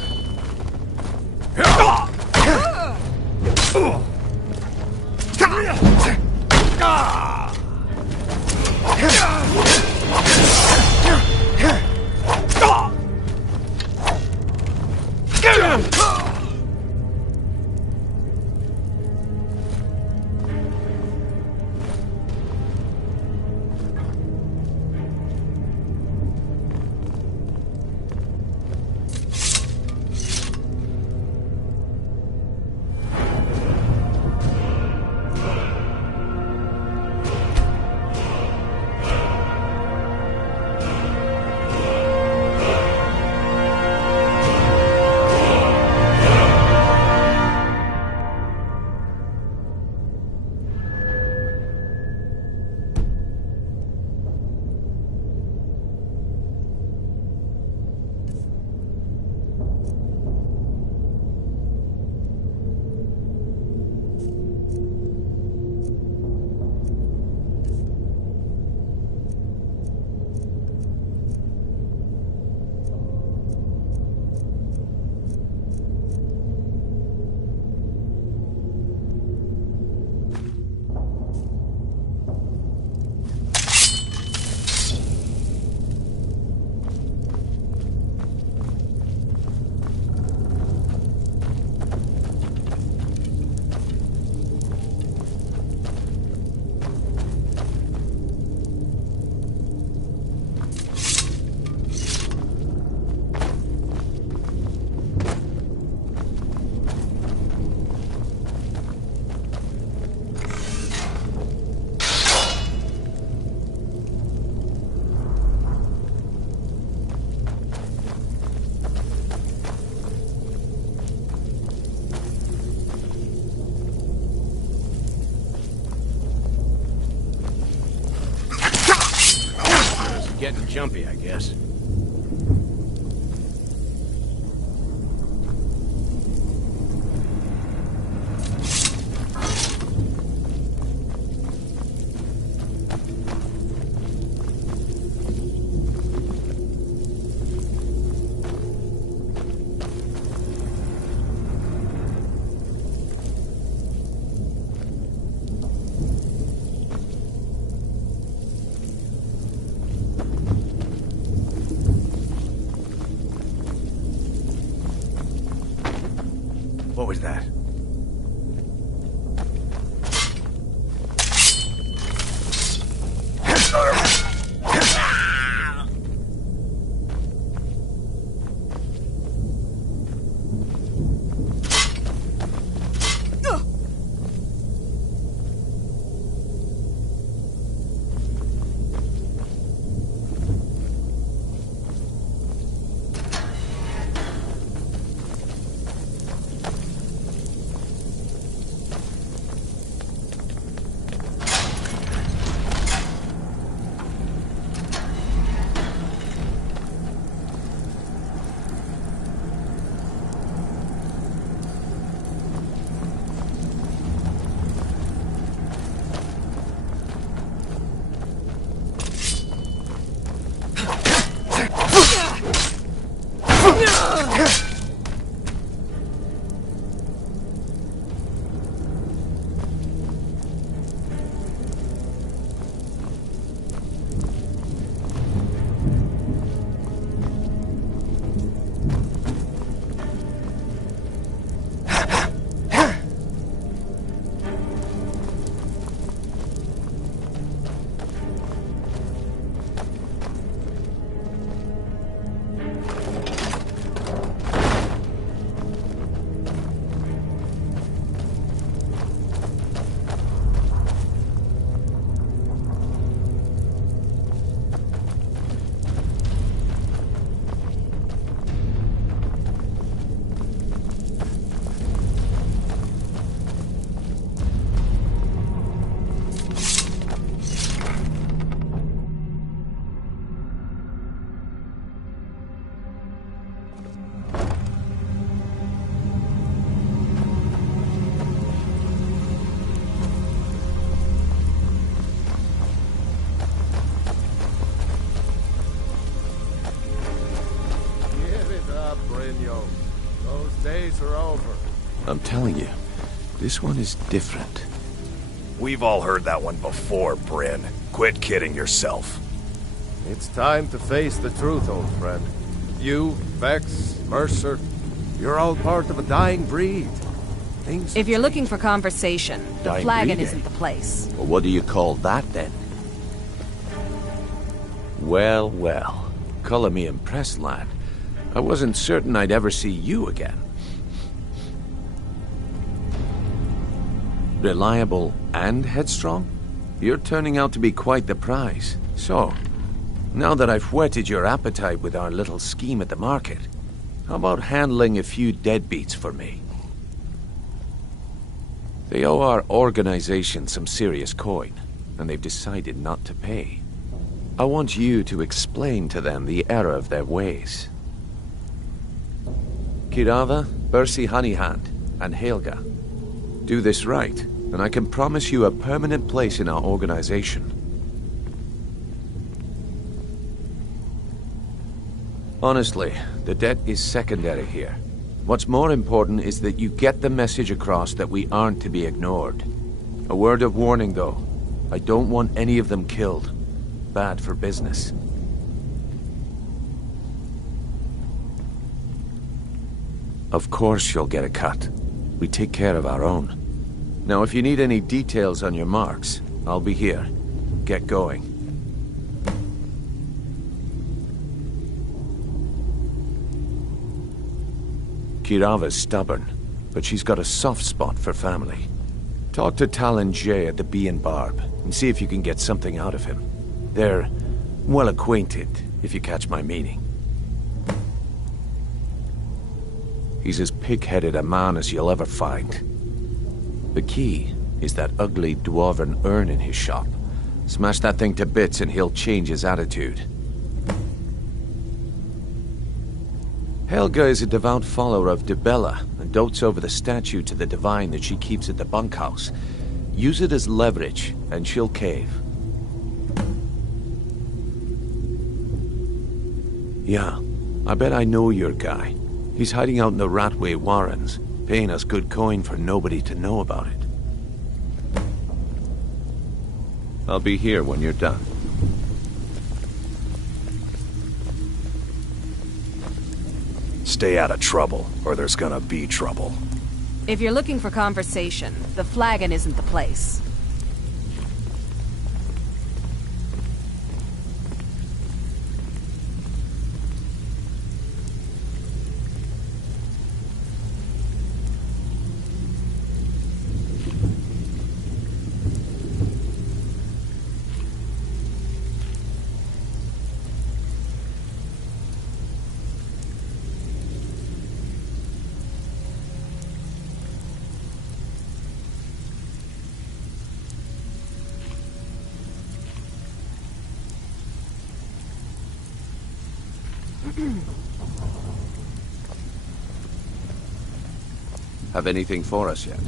Getting jumpy, I guess. I'm telling you, this one is different. We've all heard that one before, Bryn. Quit kidding yourself. It's time to face the truth, old friend. You, Vex, Mercer, you're all part of a dying breed. If you're looking for conversation, the Dying flagon breed, isn't the place. Well, what do you call that, then? Well, well. Color me impressed, lad. I wasn't certain I'd ever see you again. Reliable and headstrong? You're turning out to be quite the prize. So, now that I've whetted your appetite with our little scheme at the market, how about handling a few deadbeats for me? They owe our organization some serious coin, and they've decided not to pay. I want you to explain to them the error of their ways. Kirava, Bersi Honeyhand, and Helga. Do this right, and I can promise you a permanent place in our organization. Honestly, the debt is secondary here. What's more important is that you get the message across that we aren't to be ignored. A word of warning, though. I don't want any of them killed. Bad for business. Of course you'll get a cut. We take care of our own. Now, if you need any details on your marks, I'll be here. Get going. Kirava's stubborn, but she's got a soft spot for family. Talk to Talon Jay at the Bee and Barb, and see if you can get something out of him. They're well acquainted, if you catch my meaning. He's as pig-headed a man as you'll ever find. The key is that ugly dwarven urn in his shop. Smash that thing to bits and he'll change his attitude. Helga is a devout follower of Dibella and dotes over the statue to the divine that she keeps at the bunkhouse. Use it as leverage, and she'll cave. Yeah, I bet I know your guy. He's hiding out in the Ratway Warrens, paying us good coin for nobody to know about it. I'll be here when you're done. Stay out of trouble, or there's gonna be trouble. If you're looking for conversation, the flagon isn't the place. Have anything for us yet?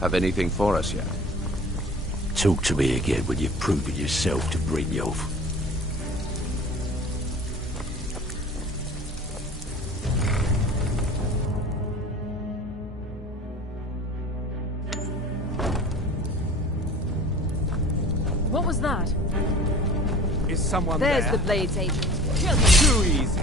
Have anything for us yet? Talk to me again when you've proven yourself to Brynjolf. What was that? Is someone There's there? the Blades agent. Kill him. Too easy.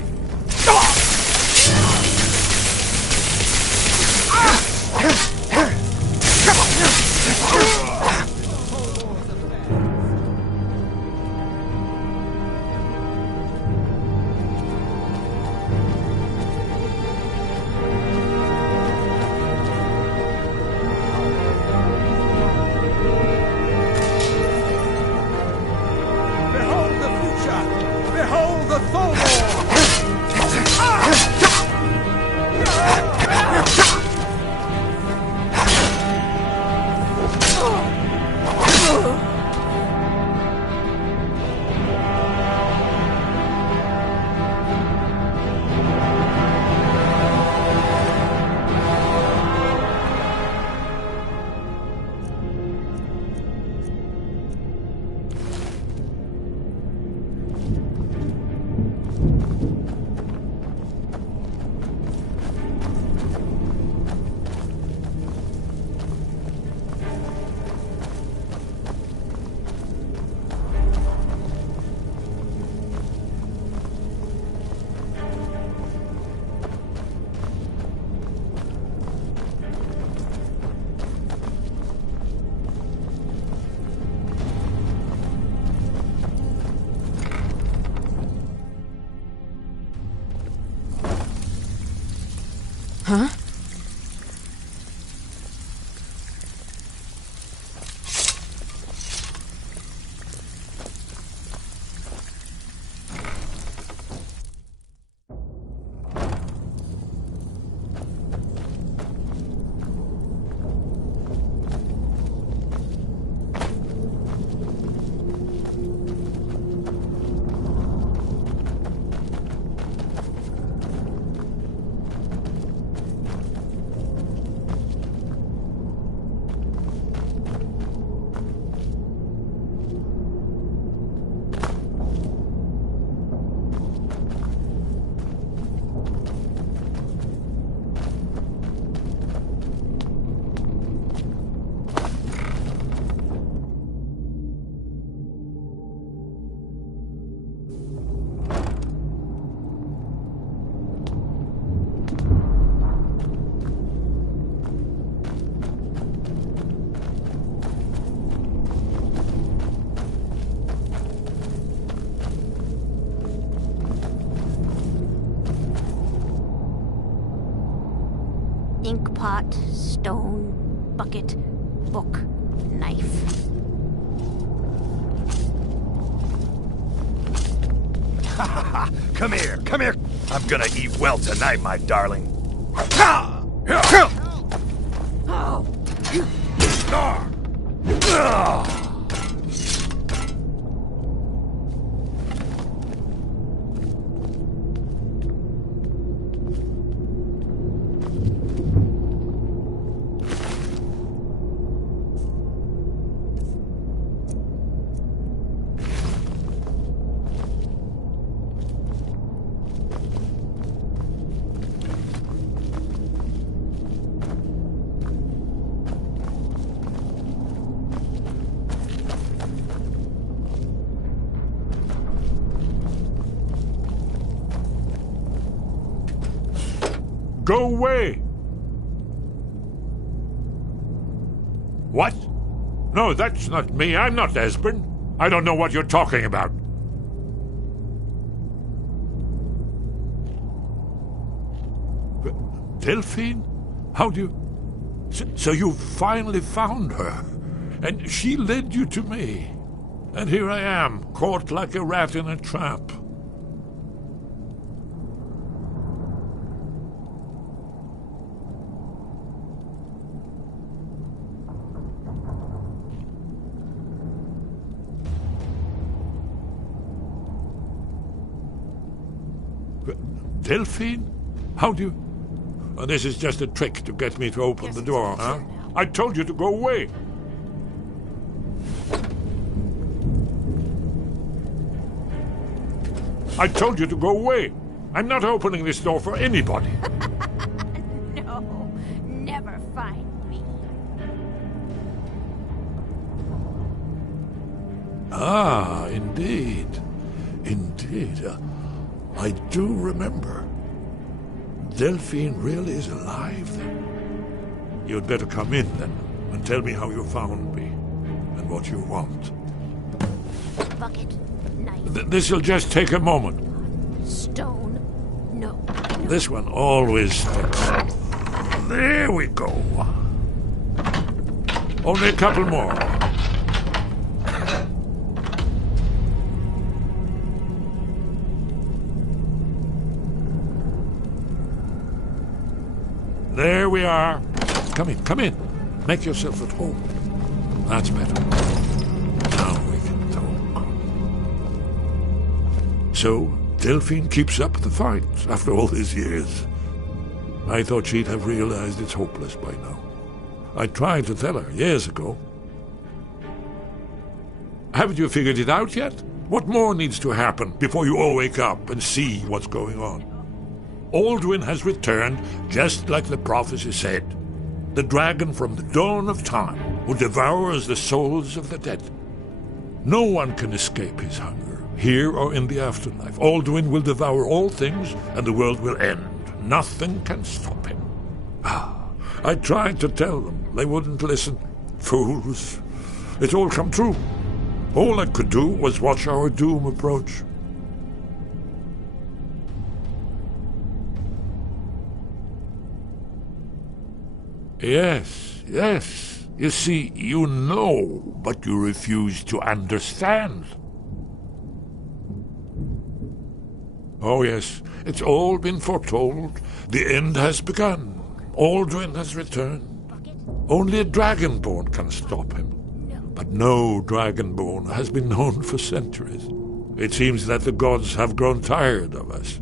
Behold the future! Behold the Thormor! Huh? Inkpot, stone, bucket, book, knife. Ha ha ha! Come here, come here! I'm gonna eat well tonight, my darling. Go away! What? No, that's not me. I'm not Esbern. I don't know what you're talking about. Delphine? How do you... So you finally found her, and she led you to me. And here I am, caught like a rat in a trap. Delphine? How do you... Oh, this is just a trick to get me to open the door, huh? I told you to go away. I told you to go away. I'm not opening this door for anybody. No, never find me. Ah, indeed. Indeed. I do remember. Delphine really is alive, then. You'd better come in, then, and tell me how you found me, and what you want. Bucket, knife. This'll just take a moment. Stone, no. This one always sticks. There we go. Only a couple more. There we are. Come in, come in. Make yourself at home. That's better. Now we can talk. So, Delphine keeps up the fight after all these years. I thought she'd have realized it's hopeless by now. I tried to tell her years ago. Haven't you figured it out yet? What more needs to happen before you all wake up and see what's going on? Alduin has returned, just like the prophecy said. The dragon from the dawn of time, who devours the souls of the dead. No one can escape his hunger, here or in the afterlife. Alduin will devour all things, and the world will end. Nothing can stop him. I tried to tell them. They wouldn't listen. Fools. It's all come true. All I could do was watch our doom approach. Yes, yes. You see, you know, but you refuse to understand. Oh, yes, it's all been foretold. The end has begun. Aldrin has returned. Only a Dragonborn can stop him. But no Dragonborn has been known for centuries. It seems that the gods have grown tired of us.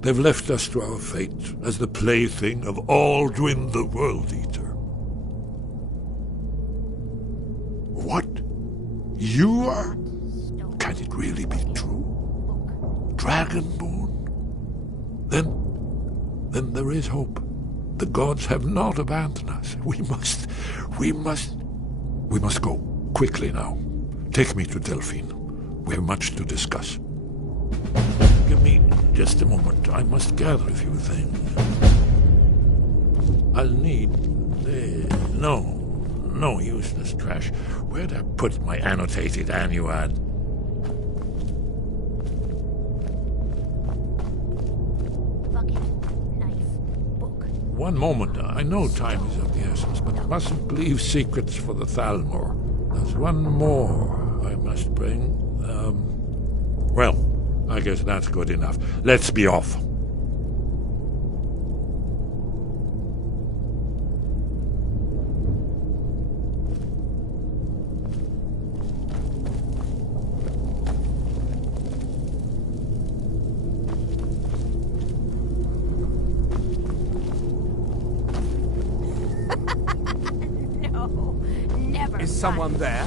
They've left us to our fate as the plaything of Aldrin the World Eater. What? You are? Can it really be true? Dragonborn? Then there is hope. The gods have not abandoned us. We must go. Quickly now. Take me to Delphine. We have much to discuss. Give me just a moment. I must gather a few things. I'll need... No useless trash. Where'd I put my annotated annuad? One moment. I know time is of the essence, but mustn't leave secrets for the Thalmor. There's one more I must bring. Well, I guess that's good enough. Let's be off. Is someone there?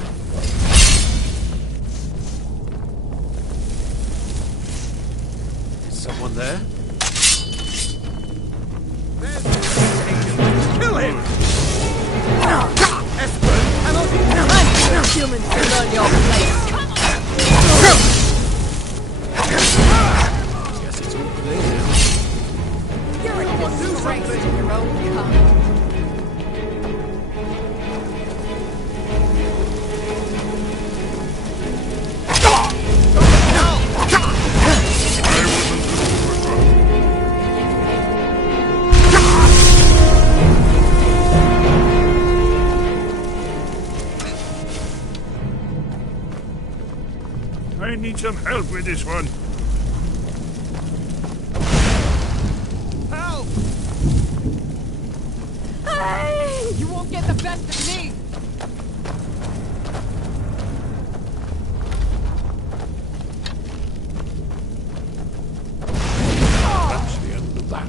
Is someone there? Kill him! Humans to learn your place. Guess it's all clear now. You're a disgrace to your own kind. I need some help with this one. Help! Hey! You won't get the best of me! That's the end of that.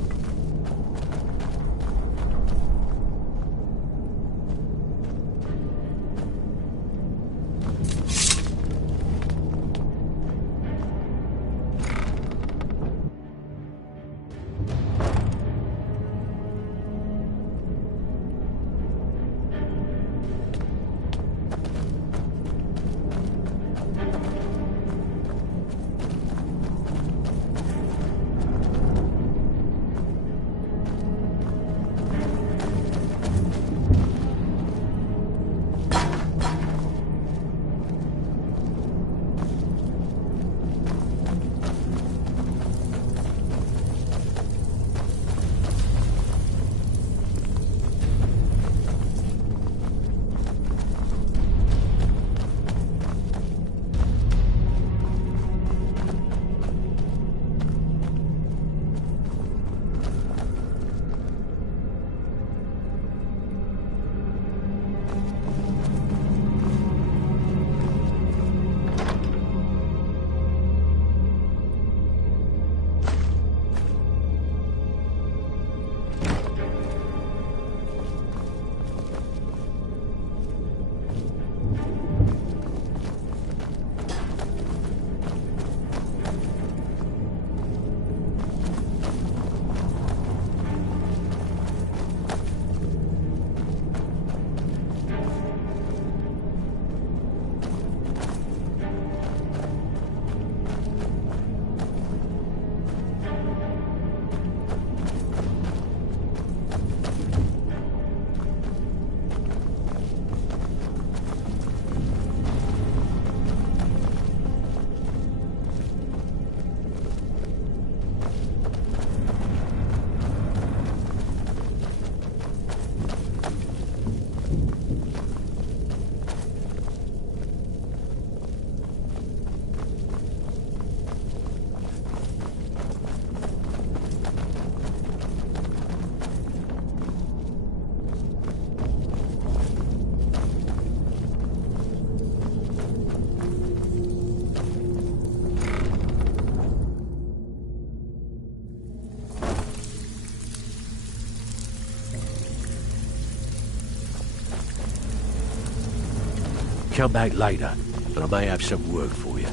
Come back later, and I may have some work for you.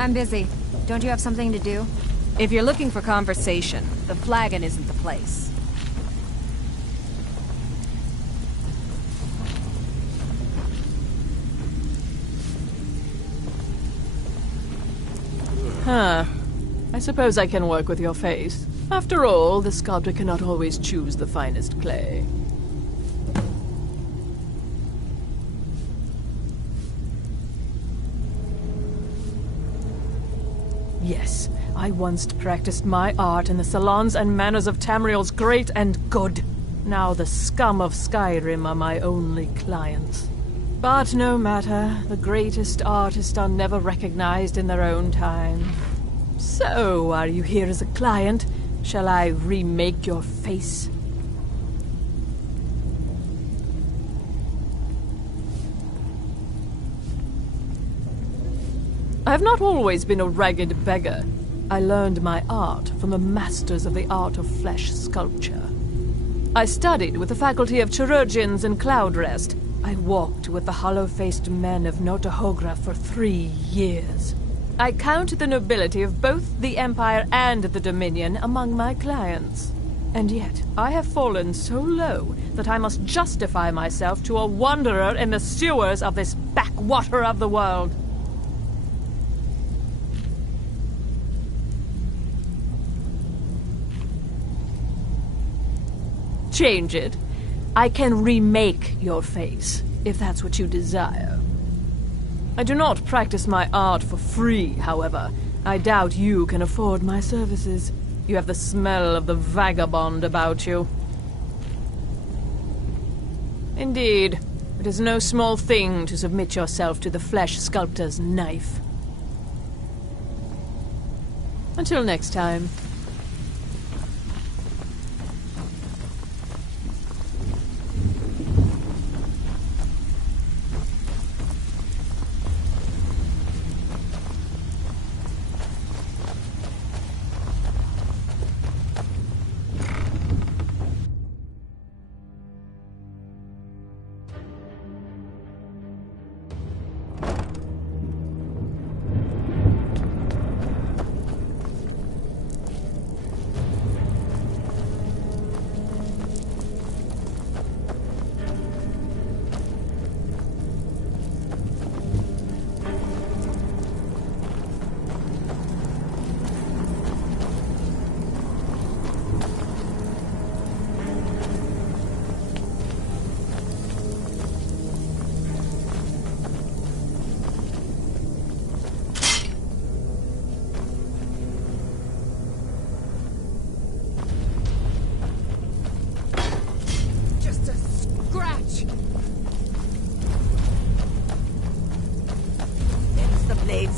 I'm busy. Don't you have something to do? If you're looking for conversation, the flagon isn't the place. Huh. I suppose I can work with your face. After all, the sculptor cannot always choose the finest clay. Yes, I once practiced my art in the salons and manners of Tamriel's great and good. Now the scum of Skyrim are my only clients. But no matter, the greatest artists are never recognized in their own time. So, are you here as a client? Shall I remake your face? I have not always been a ragged beggar. I learned my art from the masters of the art of flesh sculpture. I studied with the faculty of chirurgeons in Cloudrest. I walked with the hollow-faced men of Notahogra for 3 years. I count the nobility of both the Empire and the Dominion among my clients. And yet, I have fallen so low that I must justify myself to a wanderer in the sewers of this backwater of the world. Change it. I can remake your face, if that's what you desire. I do not practice my art for free, however. I doubt you can afford my services. You have the smell of the vagabond about you. Indeed, it is no small thing to submit yourself to the flesh sculptor's knife. Until next time.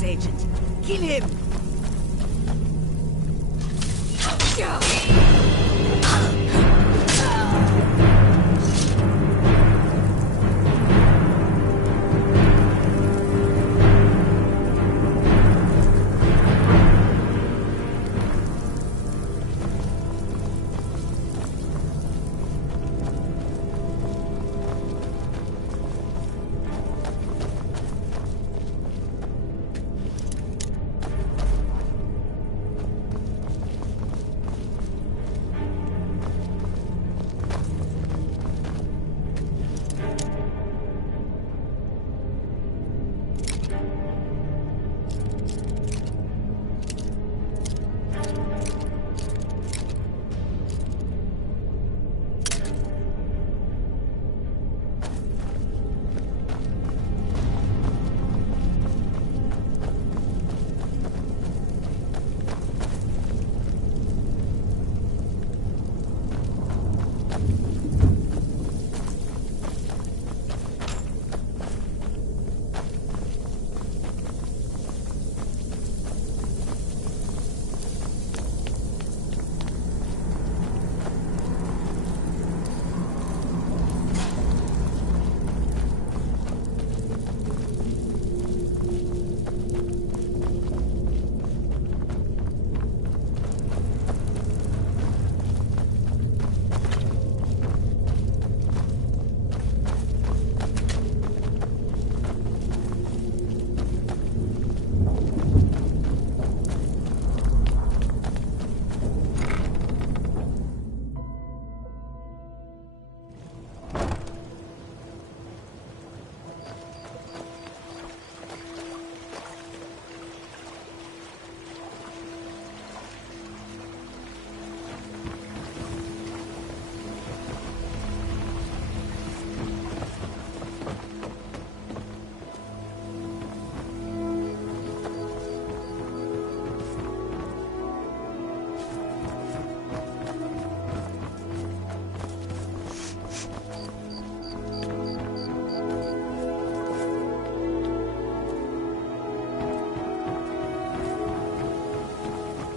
Agent. Kill him!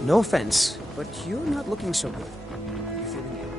No offense, but you're not looking so good. Are you feeling ill?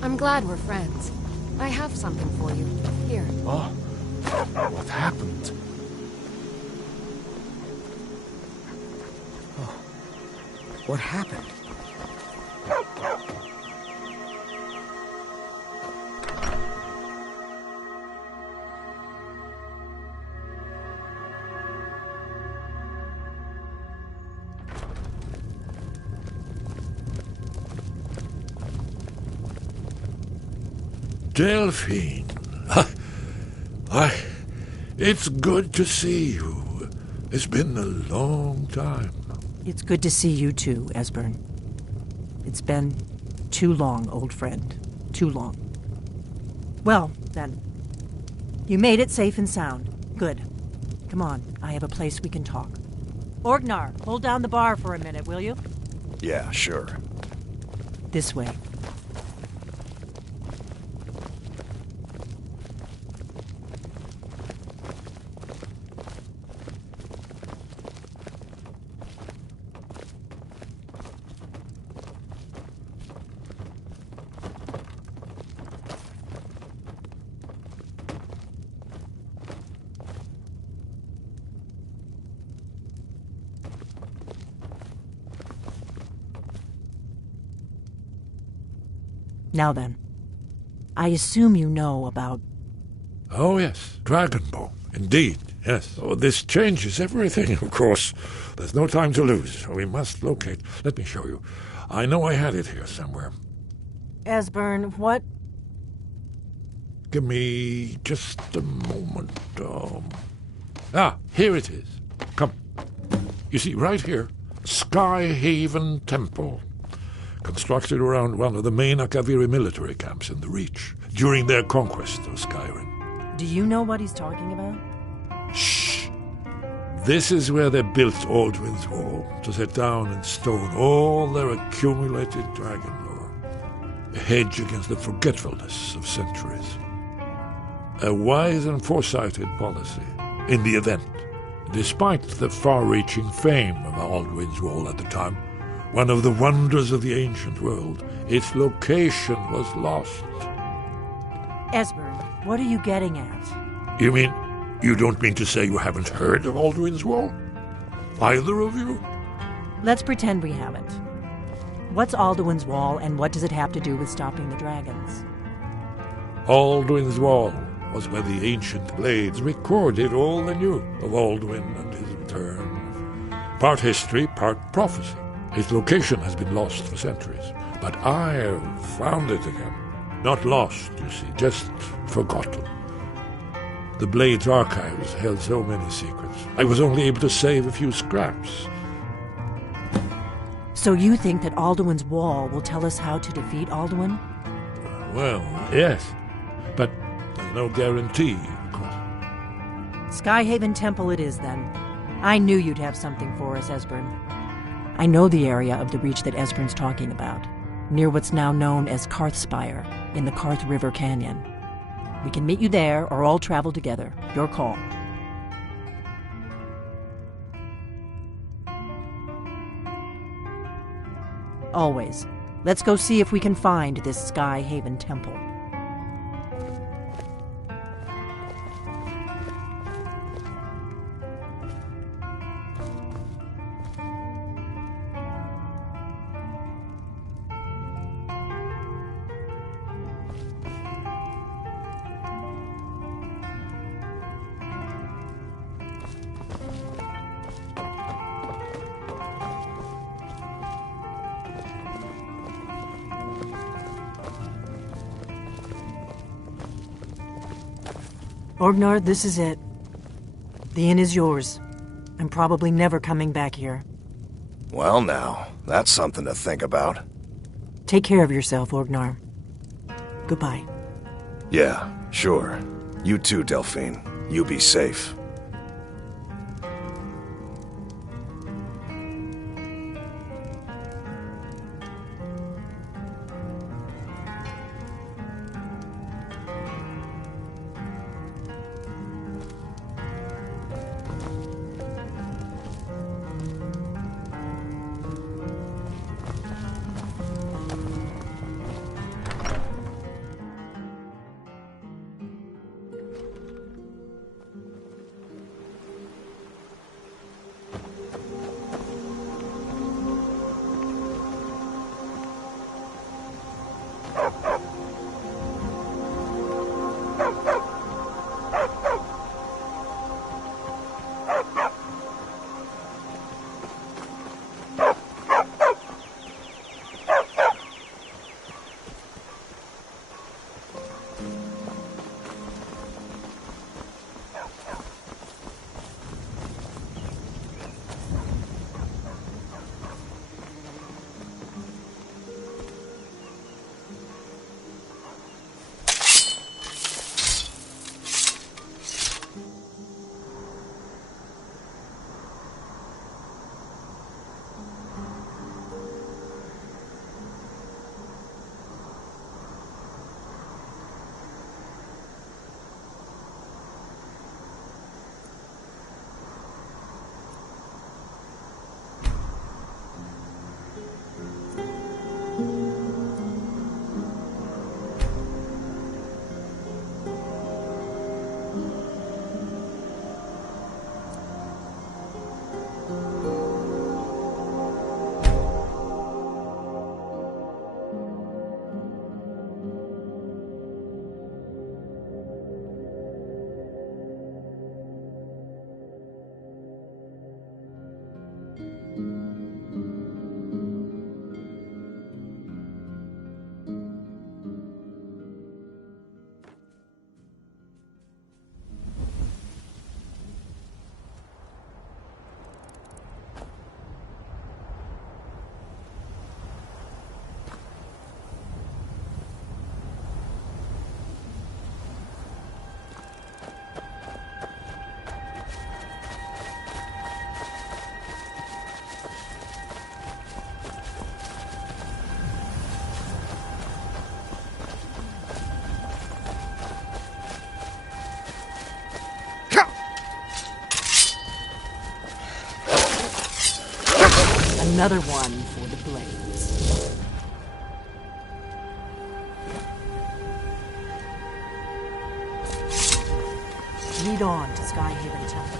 I'm glad we're friends. I have something for you. Here. Oh, what happened? Oh, what happened? Delphine. It's good to see you. It's been a long time. It's good to see you too, Esbern. It's been too long, old friend. Too long. Well, then. You made it safe and sound. Good. Come on, I have a place we can talk. Orgnar, hold down the bar for a minute, will you? Yeah, sure. This way. Now then, I assume you know about... Oh, yes, Dragonbone. Indeed, yes. Oh, this changes everything, of course. There's no time to lose. We must locate. Let me show you. I know I had it here somewhere. Esbern, what... Give me just a moment. Here it is. Come. You see, right here, Skyhaven Temple. Constructed around one of the main Akaviri military camps in the Reach during their conquest of Skyrim. Do you know what he's talking about? Shh! This is where they built Alduin's Wall, to set down in stone all their accumulated dragon lore. A hedge against the forgetfulness of centuries. A wise and foresighted policy, in the event, despite the far-reaching fame of Alduin's Wall at the time, one of the wonders of the ancient world, its location was lost. Esbern, what are you getting at? You mean, you don't mean to say you haven't heard of Alduin's Wall? Either of you? Let's pretend we haven't. What's Alduin's Wall, and what does it have to do with stopping the dragons? Alduin's Wall was where the ancient blades recorded all they knew of Alduin and his return. Part history, part prophecy. His location has been lost for centuries, but I have found it again. Not lost, you see, just forgotten. The Blades archives held so many secrets. I was only able to save a few scraps. So you think that Alduin's wall will tell us how to defeat Alduin? Well, yes, but there's no guarantee, of course. Skyhaven Temple it is, then. I knew you'd have something for us, Esbern. I know the area of the Reach that Esbern's talking about, near what's now known as Karthspire, in the Karth River Canyon. We can meet you there, or all travel together. Your call. Always. Let's go see if we can find this Skyhaven Temple. Orgnar, this is it. The inn is yours. I'm probably never coming back here. Well now, that's something to think about. Take care of yourself, Orgnar. Goodbye. Yeah, sure. You too, Delphine. You be safe. Another one for the Blades. Lead on to Skyhaven Temple.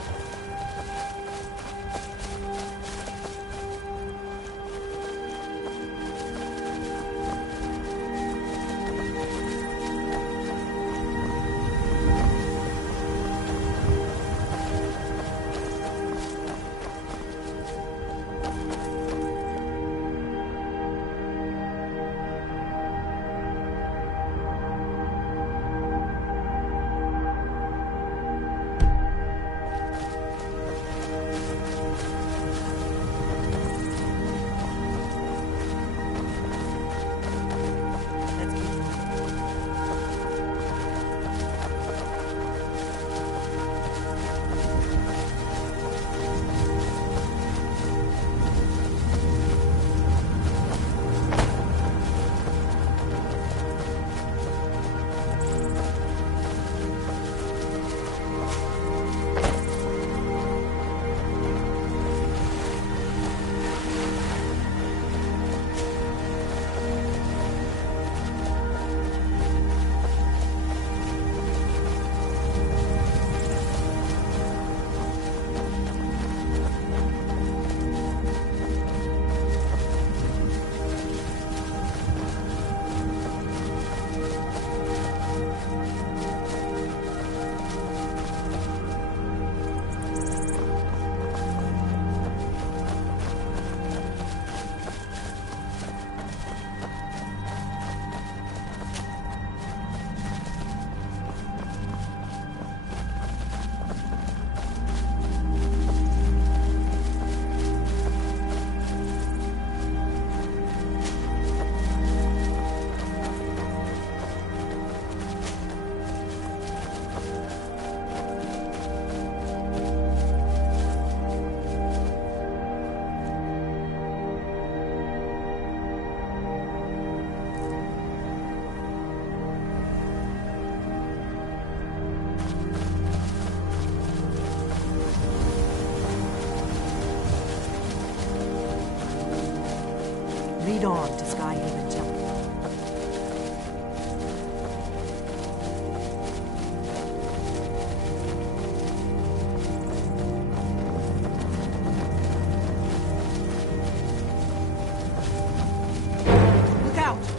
Lead on to Skyrim Temple. Look out!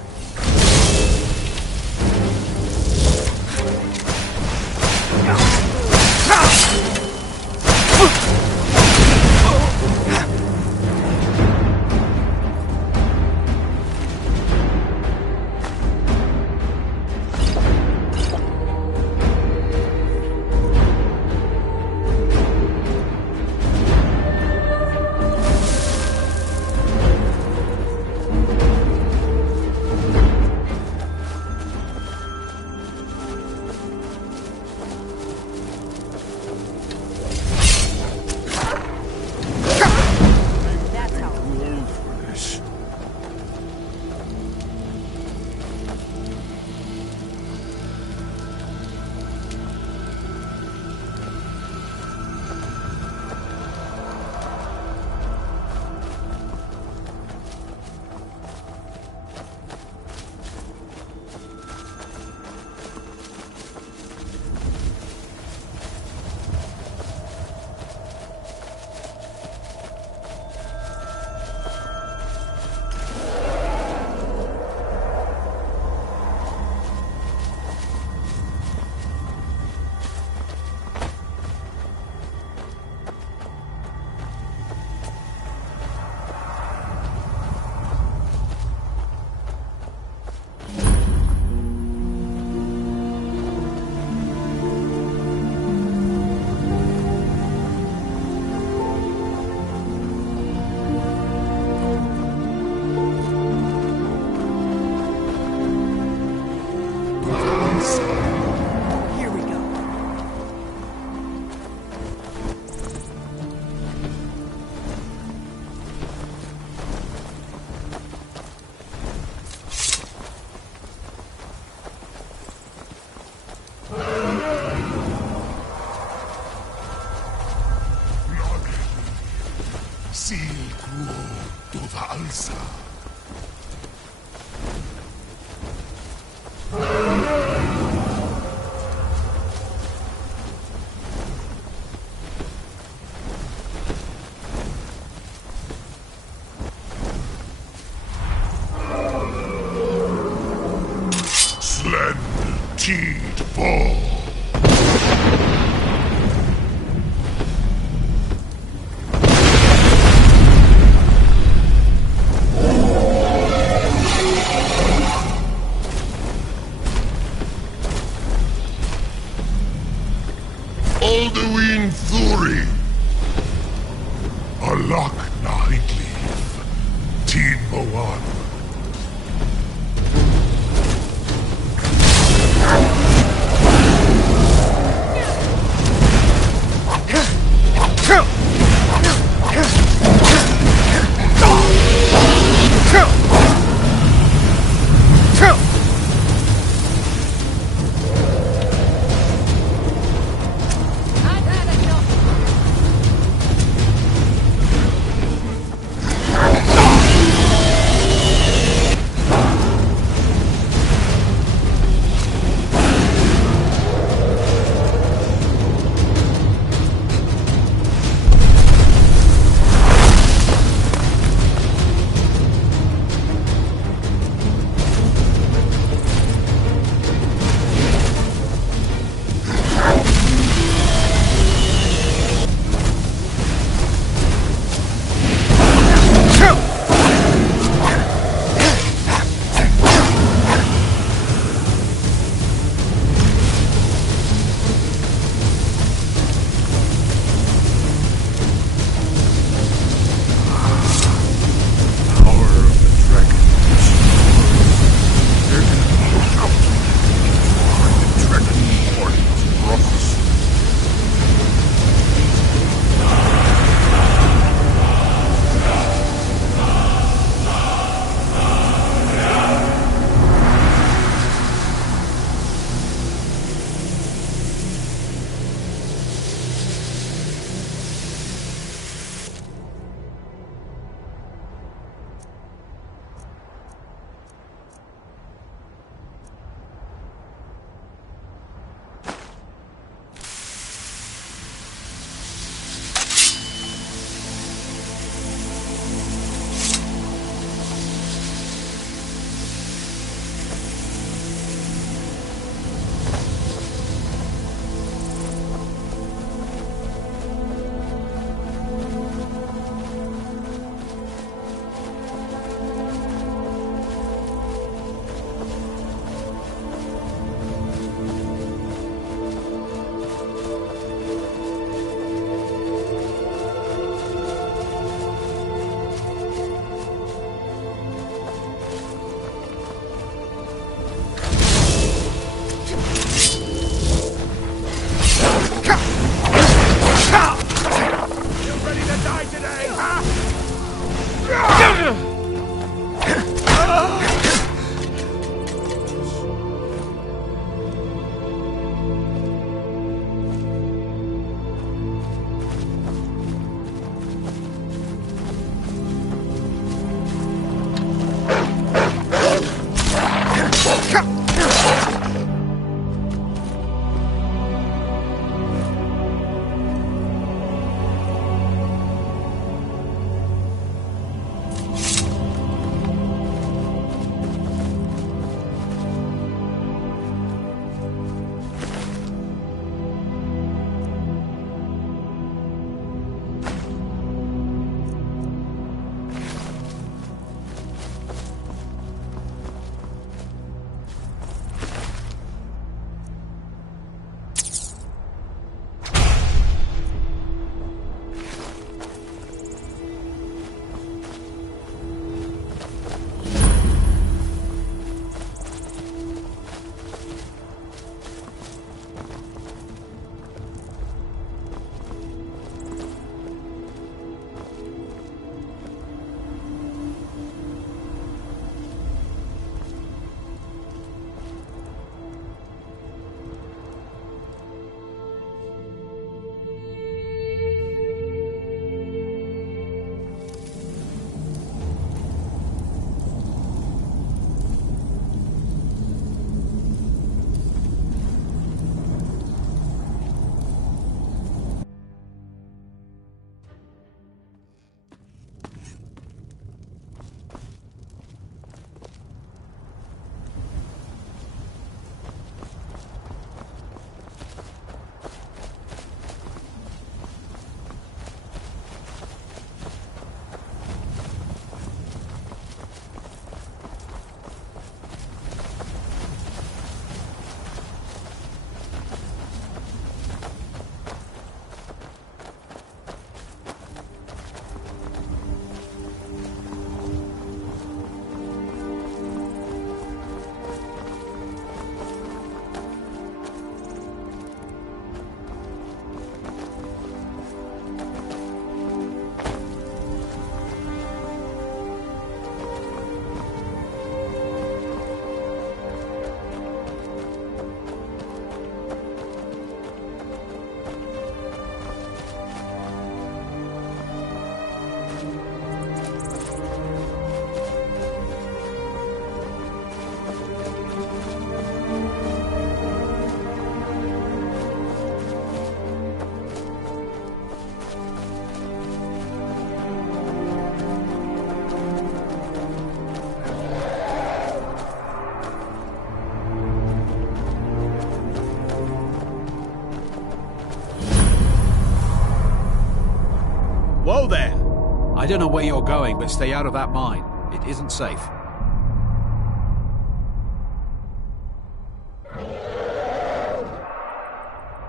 don't know where you're going, but stay out of that mine. It isn't safe.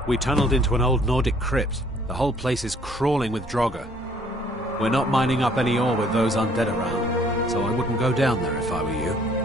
We tunneled into an old Nordic crypt. The whole place is crawling with Draugr. We're not mining up any ore with those undead around, so I wouldn't go down there if I were you.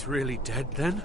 It's really dead, then?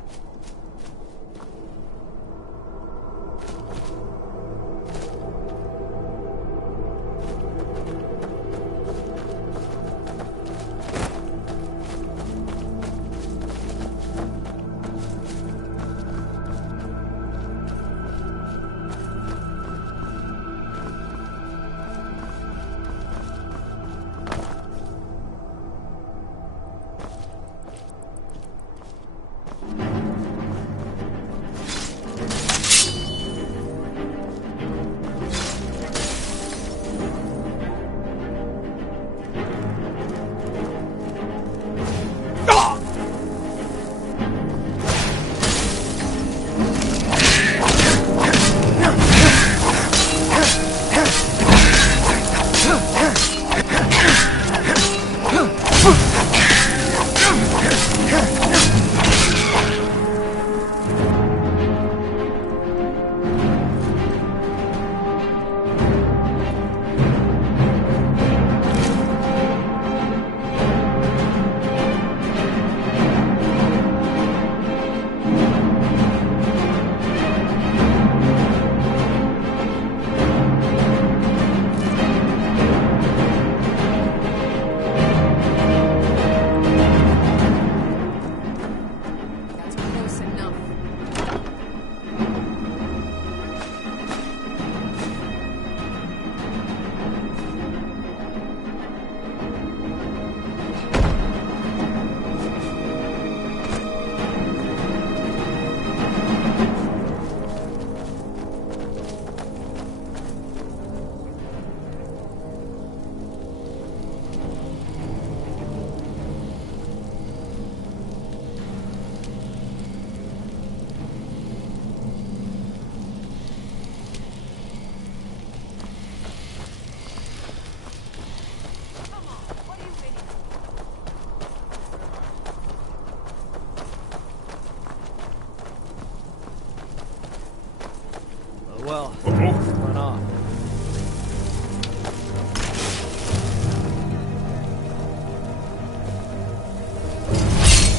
Well, run off.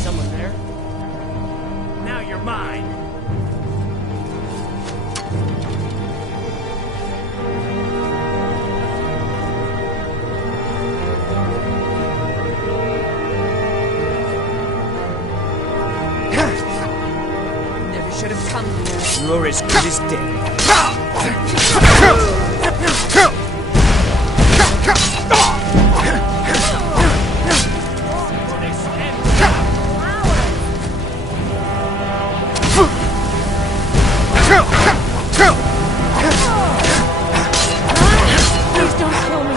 Someone there? Now you're mine! Never should have come here. You're as good as dead. Please don't kill me.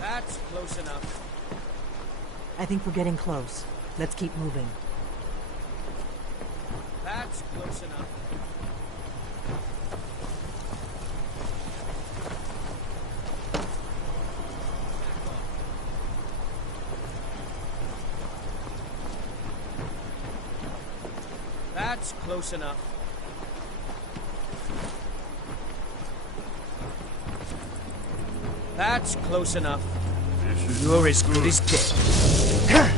That's close enough. I think we're getting close. Let's keep moving. That's close enough. That's close enough. That's close enough. You're as good as dead.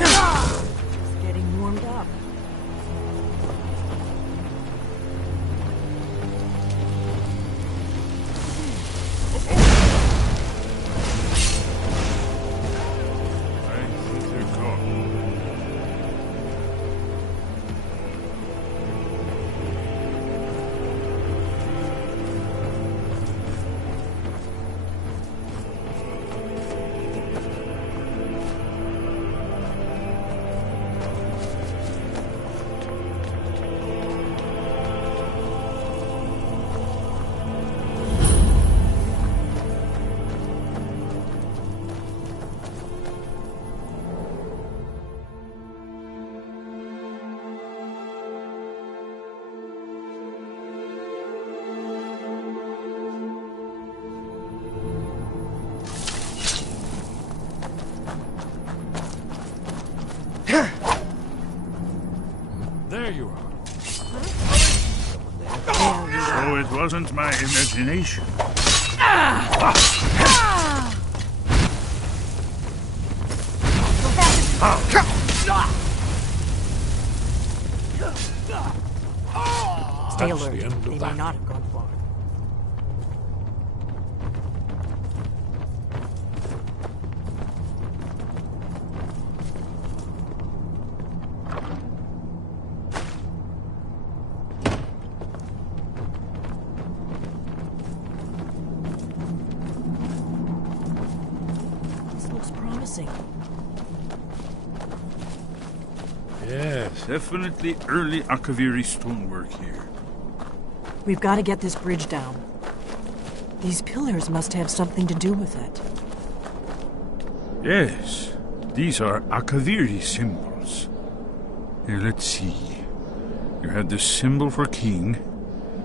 It's getting warmed up. wasn't my imagination. Stay That's alert. the end of They may that. not have gone far. This looks promising. Yes, definitely early Akaviri stonework here. We've got to get this bridge down. These pillars must have something to do with it. Yes, these are Akaviri symbols. Here, let's see. You have the symbol for king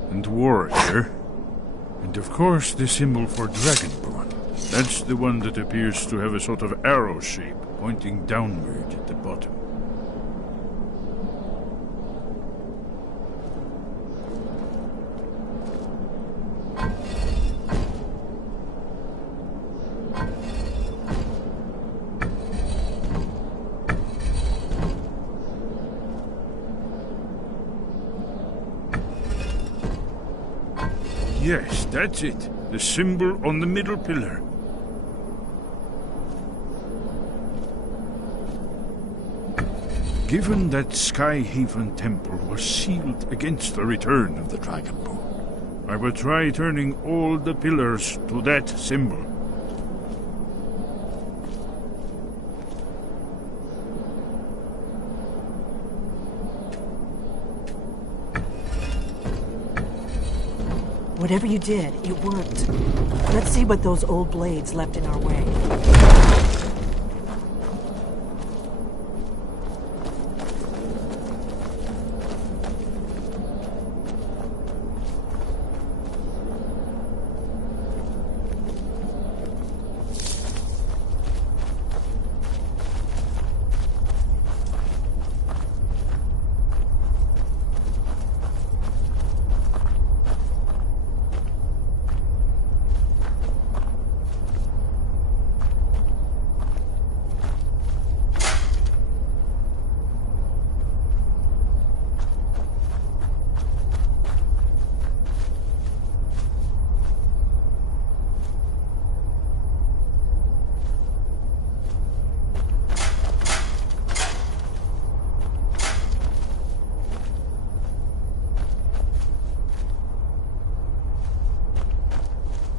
and warrior, and of course the symbol for dragonborn. That's the one that appears to have a sort of arrow shape pointing downward at the bottom. Yes, that's it. The symbol on the middle pillar. Given that Skyhaven Temple was sealed against the return of the Dragonborn, I will try turning all the pillars to that symbol. Whatever you did, it worked. Let's see what those old blades left in our way.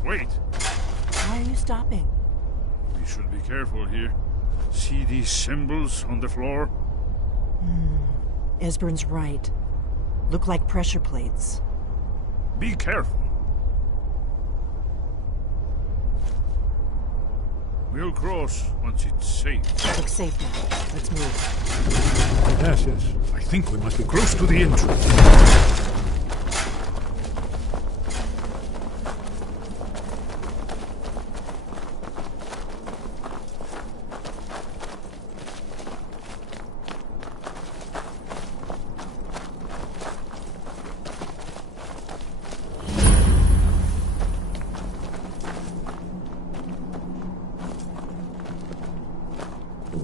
Wait! Why are you stopping? We should be careful here. See these symbols on the floor? Esbern's right. Look like pressure plates. Be careful. We'll cross once it's safe. Looks safe now. Let's move. Yes, yes. I think we must be close to the entrance.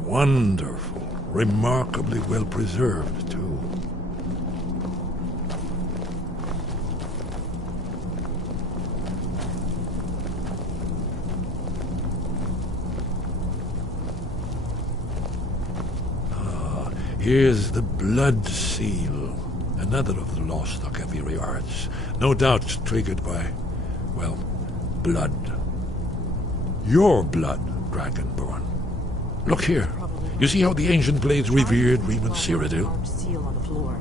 Wonderful. Remarkably well preserved, too. Here's the Blood Seal, another of the lost Akaviri arts, no doubt triggered by, well, blood. Your blood, Dragonborn. Look here. You see how the ancient blades revered Riemann Cyrodiil? Seal on the floor.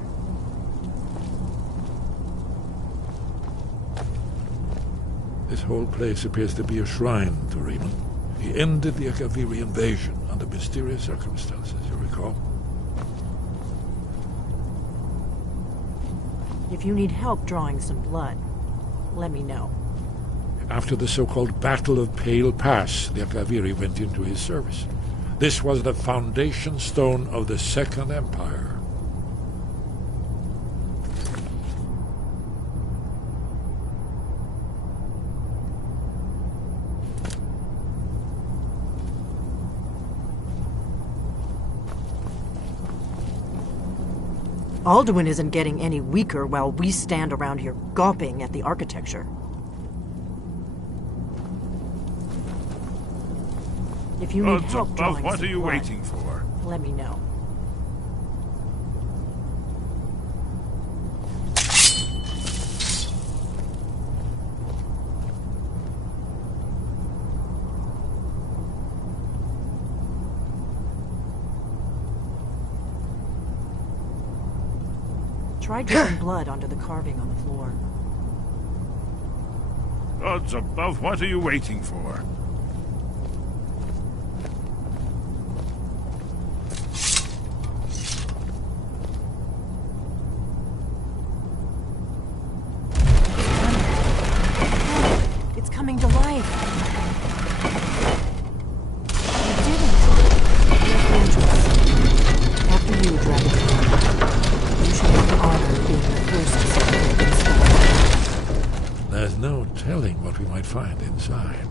This whole place appears to be a shrine to Riemann. He ended the Akaviri invasion under mysterious circumstances, you recall? If you need help drawing some blood, let me know. After the so-called Battle of Pale Pass, the Akaviri went into his service. This was the foundation stone of the Second Empire. Alduin isn't getting any weaker while we stand around here gawping at the architecture. If you need help drawing What are you blood, waiting for? let me know. Try dripping blood onto the carving on the floor. Gods above, what are you waiting for? It's coming to life. You did it. After you, Dragon. You should have the honor of being the first to set foot inside. There's no telling what we might find inside.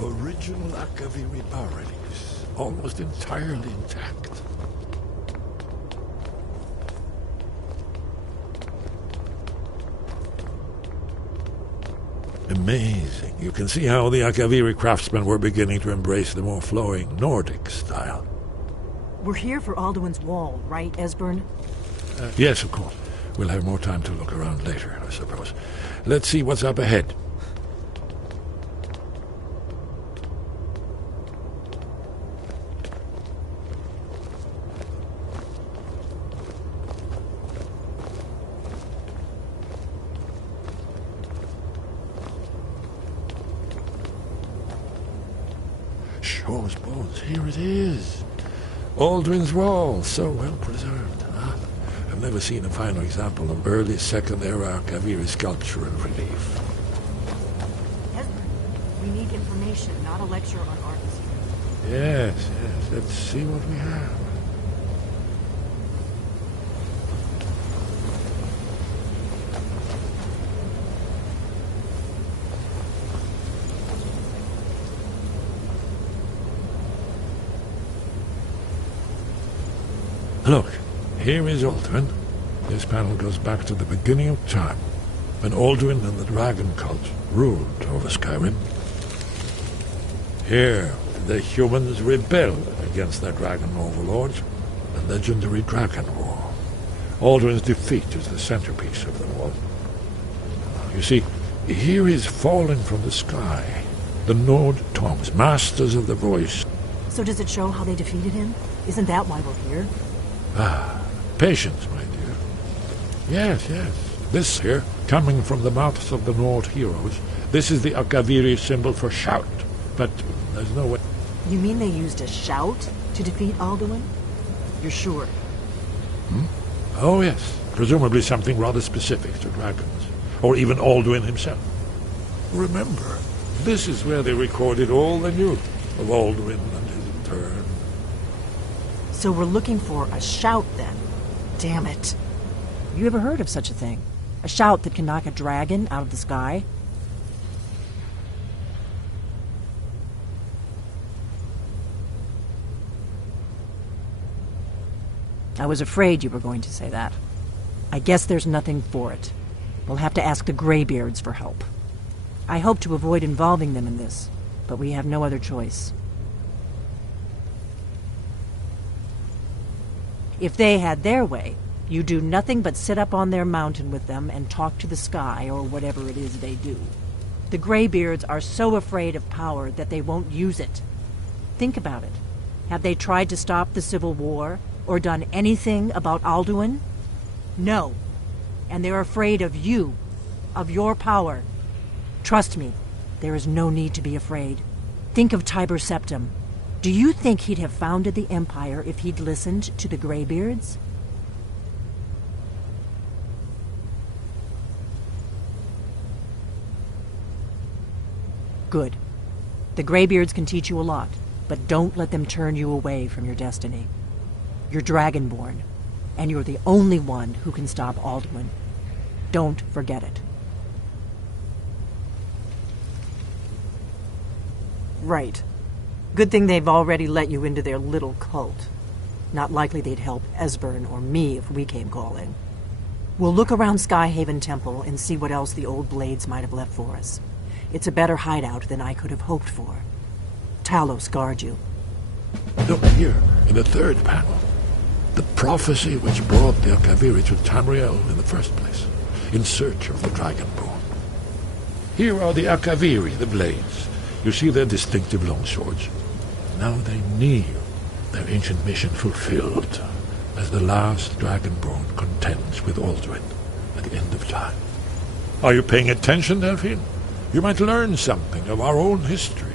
Original Akaviri bas-reliefs, almost entirely intact. Amazing. You can see how the Akaviri craftsmen were beginning to embrace the more flowing Nordic style. We're here for Alduin's wall, right, Esbern? Yes, of course. We'll have more time to look around later, I suppose. Let's see what's up ahead. Shaw's bones, here it is. Alduin's Wall, so well preserved. Huh? I've never seen a finer example of early Second Era Akaviri sculpture and relief. Esbern, we need information, not a lecture on art history. Yes, yes, let's see what we have. Look, here is Alduin. This panel goes back to the beginning of time, when Alduin and the dragon cult ruled over Skyrim. Here, the humans rebelled against their dragon overlords, the legendary Dragon War. Alduin's defeat is the centerpiece of the war. You see, here is falling from the sky, the Nord Tongs, masters of the voice. So does it show how they defeated him? Isn't that why we're here? Ah, patience, my dear. Yes, yes. This here, coming from the mouths of the Nord heroes, this is the Akaviri symbol for shout. But there's no way... You mean they used a shout to defeat Alduin? You're sure? Hmm? Oh, yes. Presumably something rather specific to dragons. Or even Alduin himself. Remember, this is where they recorded all they knew of Alduin and his return. So we're looking for a shout, then. Damn it. You ever heard of such a thing? A shout that can knock a dragon out of the sky? I was afraid you were going to say that. I guess there's nothing for it. We'll have to ask the Greybeards for help. I hope to avoid involving them in this, but we have no other choice. If they had their way, you do nothing but sit up on their mountain with them and talk to the sky or whatever it is they do. The Greybeards are so afraid of power that they won't use it. Think about it. Have they tried to stop the Civil War or done anything about Alduin? No. And they're afraid of you, of your power. Trust me, there is no need to be afraid. Think of Tiber Septim. Do you think he'd have founded the Empire if he'd listened to the Greybeards? Good. The Greybeards can teach you a lot, but don't let them turn you away from your destiny. You're Dragonborn, and you're the only one who can stop Alduin. Don't forget it. Right. Good thing they've already let you into their little cult. Not likely they'd help Esbern or me if we came calling. We'll look around Skyhaven Temple and see what else the old Blades might have left for us. It's a better hideout than I could have hoped for. Talos guard you. Look here, in the third panel. The prophecy which brought the Akaviri to Tamriel in the first place, in search of the Dragonborn. Here are the Akaviri, the Blades. You see their distinctive longswords. Now they kneel, their ancient mission fulfilled, as the last Dragonborn contends with Alduin at the end of time. Are you paying attention, Delphine? You might learn something of our own history.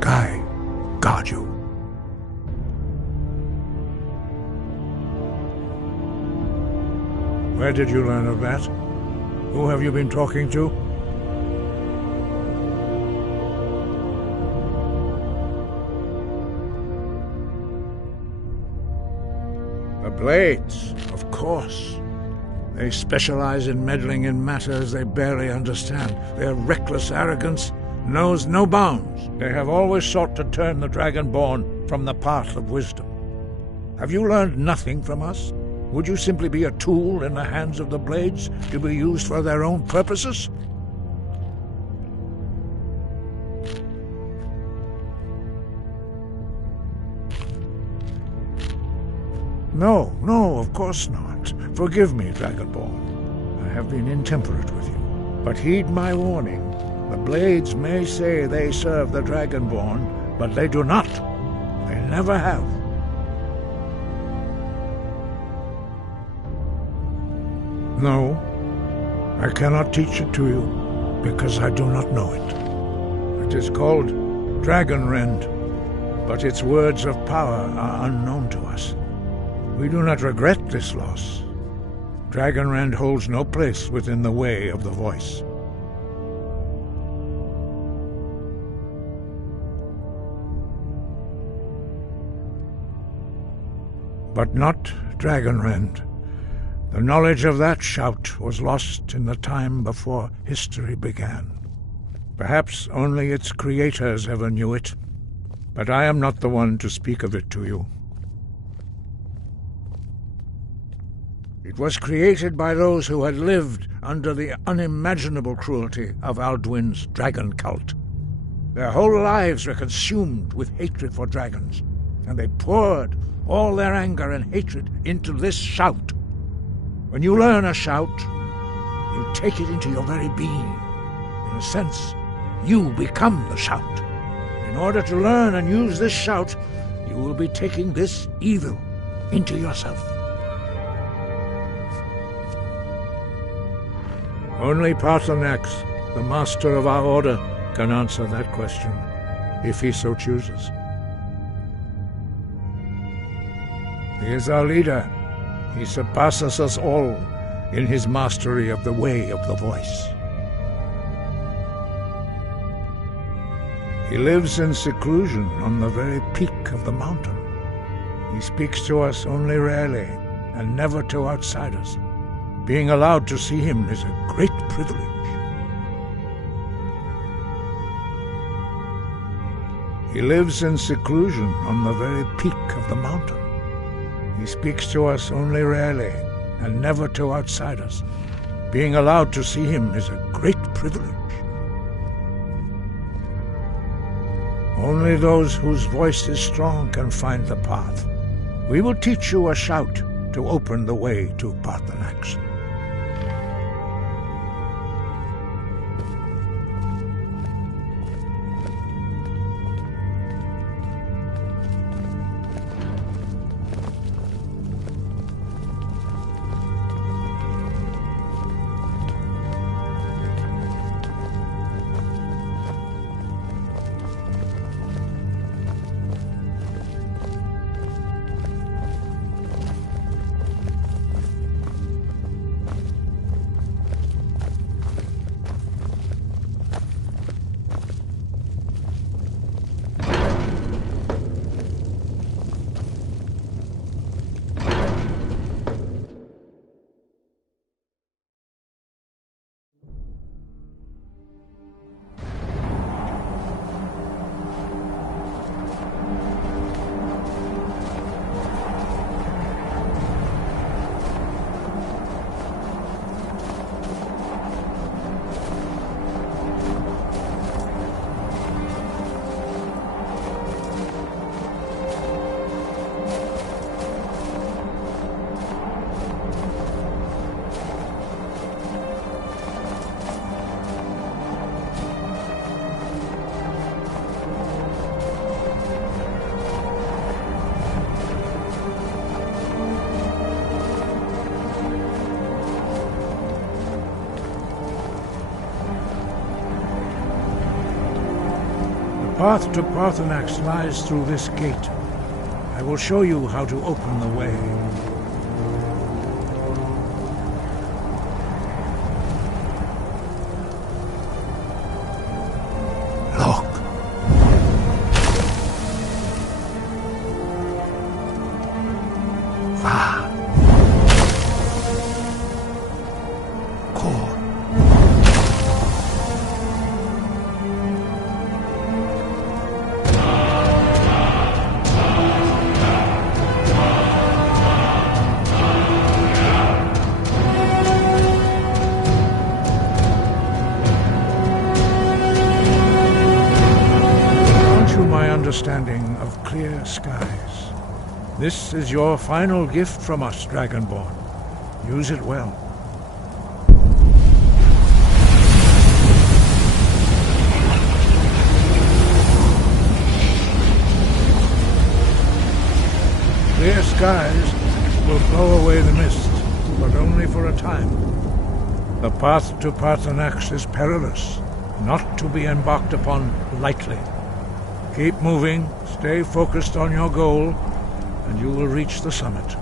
sky guard you. Where did you learn of that? Who have you been talking to? The Blades, of course. They specialize in meddling in matters they barely understand. Their reckless arrogance knows no bounds. They have always sought to turn the Dragonborn from the path of wisdom. Have you learned nothing from us? Would you simply be a tool in the hands of the Blades to be used for their own purposes? No, of course not. Forgive me, Dragonborn. I have been intemperate with you. But heed my warning. The Blades may say they serve the Dragonborn, but they do not. They never have. No, I cannot teach it to you, because I do not know it. It is called Dragonrend, but its words of power are unknown to us. We do not regret this loss. Dragonrend holds no place within the way of the voice. But not Dragonrend. The knowledge of that shout was lost in the time before history began. Perhaps only its creators ever knew it, but I am not the one to speak of it to you. It was created by those who had lived under the unimaginable cruelty of Alduin's dragon cult. Their whole lives were consumed with hatred for dragons, and they poured all their anger and hatred into this shout. When you learn a shout, you take it into your very being. In a sense, you become the shout. In order to learn and use this shout, you will be taking this evil into yourself. Only Paarthurnax, the master of our order, can answer that question, if he so chooses. He is our leader. He surpasses us all in his mastery of the way of the voice. He lives in seclusion on the very peak of the mountain. He speaks to us only rarely, and never to outsiders. Being allowed to see him is a great privilege. He lives in seclusion on the very peak of the mountain. He speaks to us only rarely, and never to outsiders. Being allowed to see him is a great privilege. Only those whose voice is strong can find the path. We will teach you a shout to open the way to Paarthurnax. path to Parthenax lies through this gate. I will show you how to open the way. Understanding of clear skies. This is your final gift from us, Dragonborn. Use it well. Clear skies will blow away the mist, but only for a time. The path to Parthenax is perilous, not to be embarked upon lightly. Keep moving, stay focused on your goal, and you will reach the summit.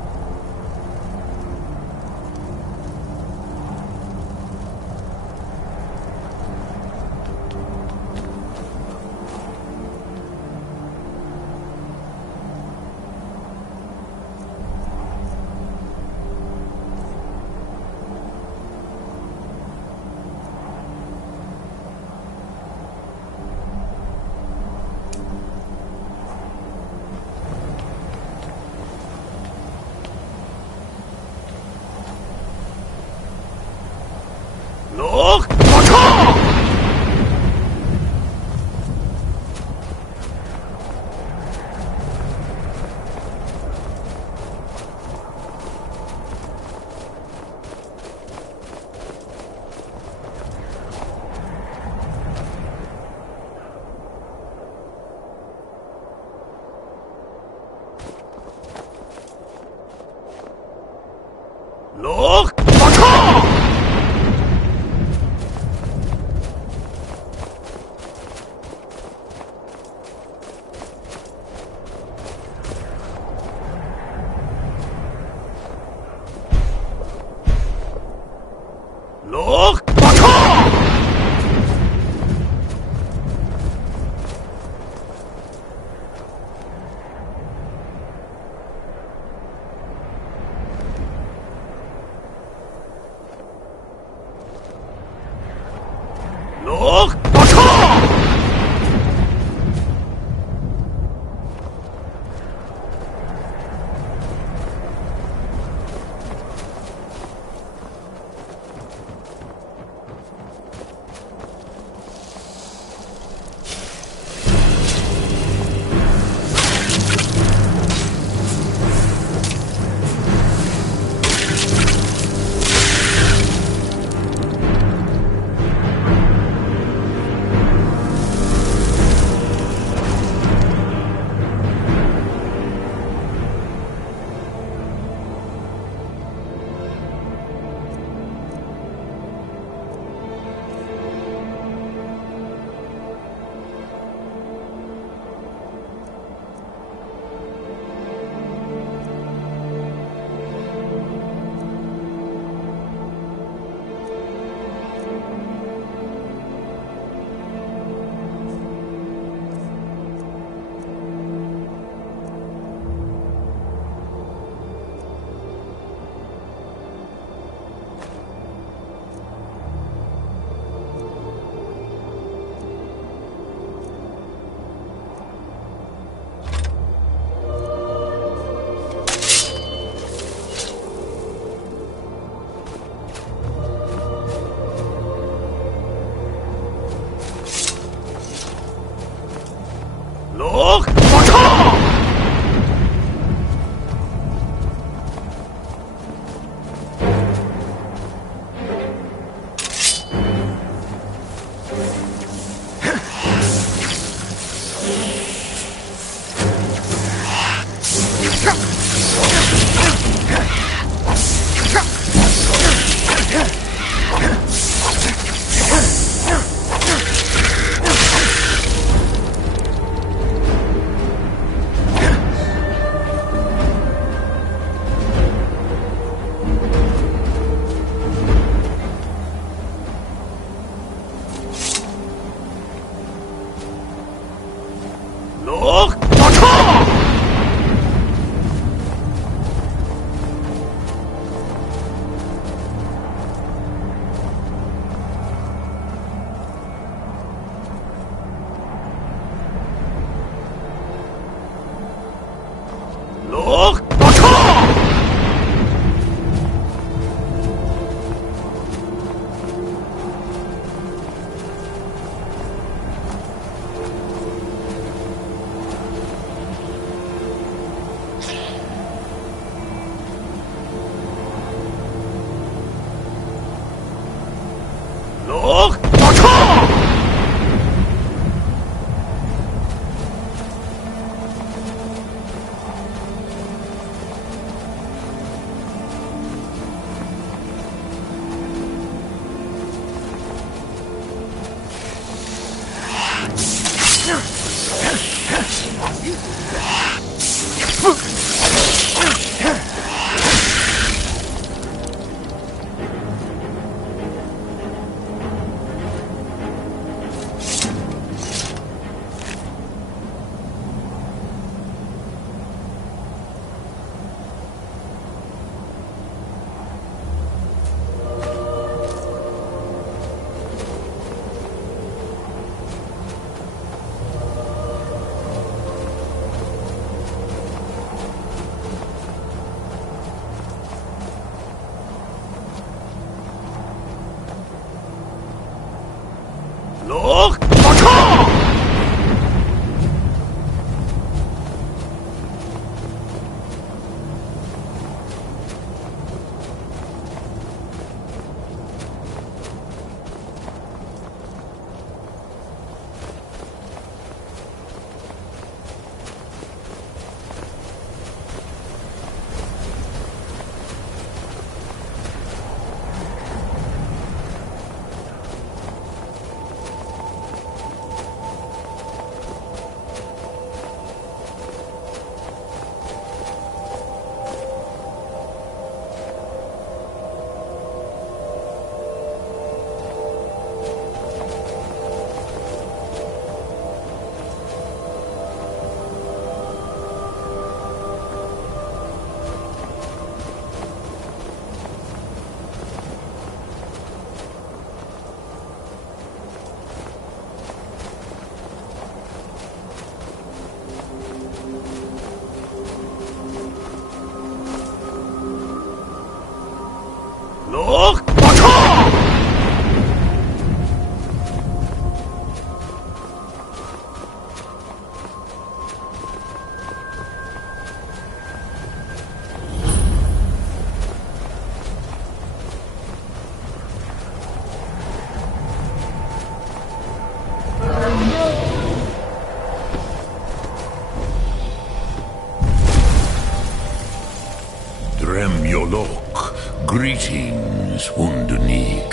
Greetings, Undunik.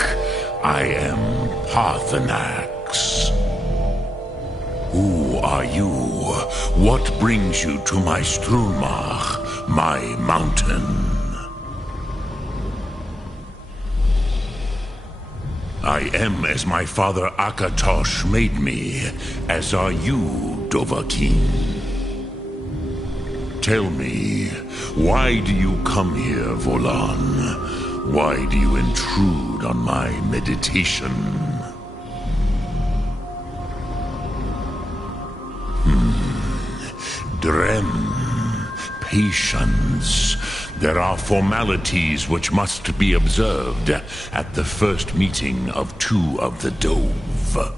I am Parthenax. Who are you? What brings you to my Strunmach, my mountain? I am as my father Akatosh made me, as are you, Dovahkiin. Tell me, why do you come here, Volan? Why do you intrude on my meditation? Drem, patience. There are formalities which must be observed at the first meeting of two of the Dove.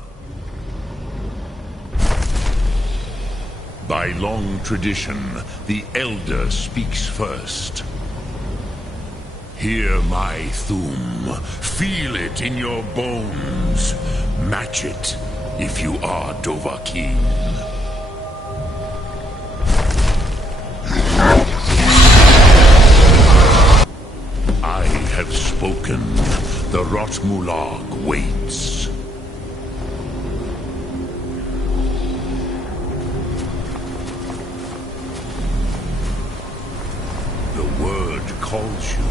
By long tradition, the Elder speaks first. Hear my Thum. Feel it in your bones. Match it if you are Dovahkiin. I have spoken. The Rotmulag waits. The word calls you.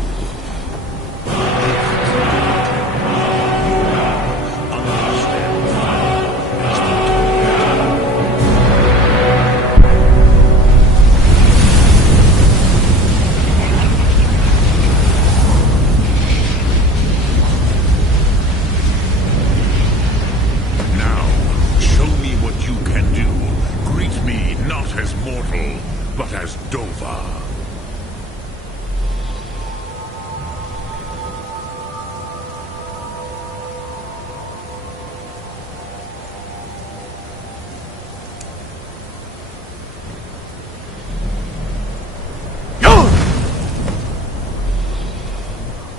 But as Dova.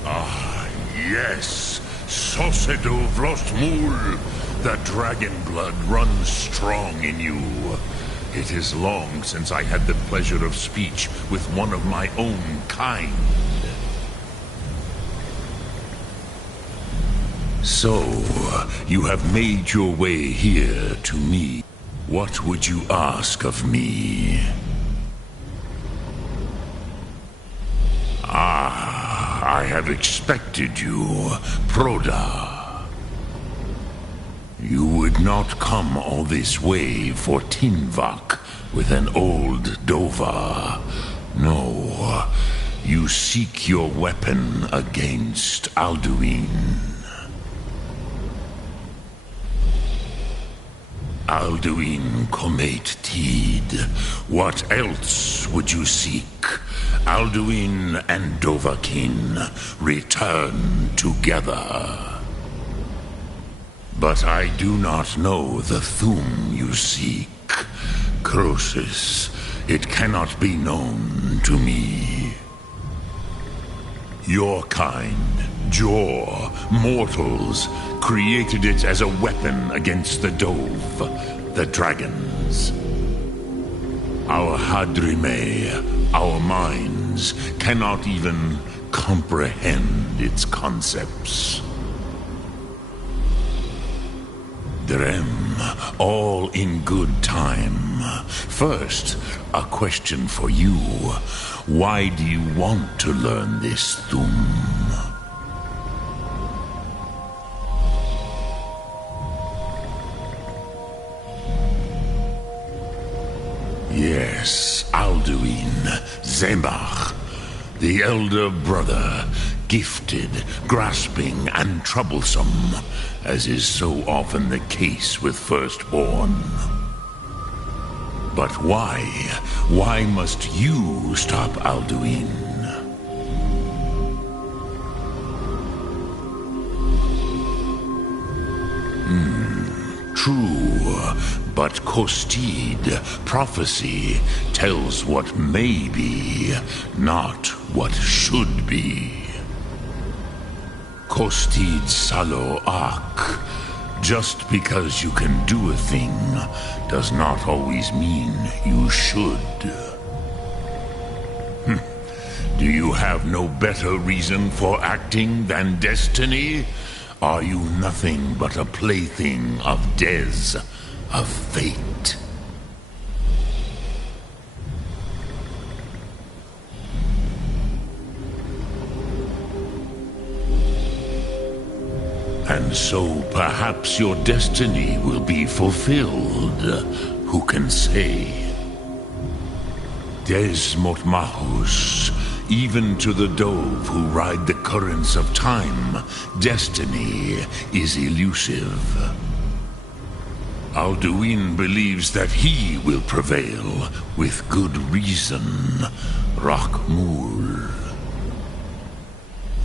Ah, yes, Sosedo Vrostmul. The dragon blood runs strong in you. It is long since I had the pleasure of speech with one of my own kind. So, you have made your way here to me. What would you ask of me? Ah, I have expected you, Proda. You would not come all this way for Tinvak with an old Dova. No, you seek your weapon against Alduin. Alduin Comate Teed. What else would you seek? Alduin and Dovahkiin return together. But I do not know the Thum you seek. Croesus, it cannot be known to me. Your kind, Jor, mortals, created it as a weapon against the Dove, the dragons. Our Hadrime, our minds, cannot even comprehend its concepts. Drem, all in good time. First, a question for you. Why do you want to learn this Thum? Yes, Alduin, Zemach, the elder brother, gifted, grasping, and troublesome, as is so often the case with firstborn. But why? Why must you stop Alduin? True, but Kostid, prophecy, tells what may be, not what should be. Kostid Salo Ak. Just because you can do a thing does not always mean you should. Do you have no better reason for acting than destiny? Are you nothing but a plaything of Des, of fate? And so perhaps your destiny will be fulfilled. Who can say? Des Motmahus, even to the dove who ride the currents of time, destiny is elusive. Alduin believes that he will prevail, with good reason. Rakmul.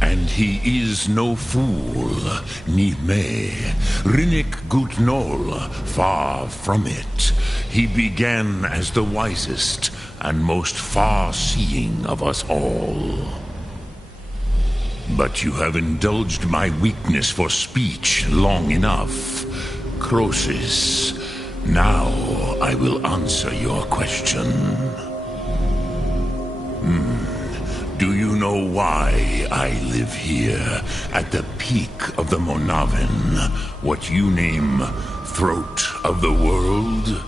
And he is no fool, Nime. Rinnik Gutnol, far from it. He began as the wisest and most far-seeing of us all. But you have indulged my weakness for speech long enough. Croesus, now I will answer your question. Do you know why I live here, at the peak of the Monavin, what you name throat of the world?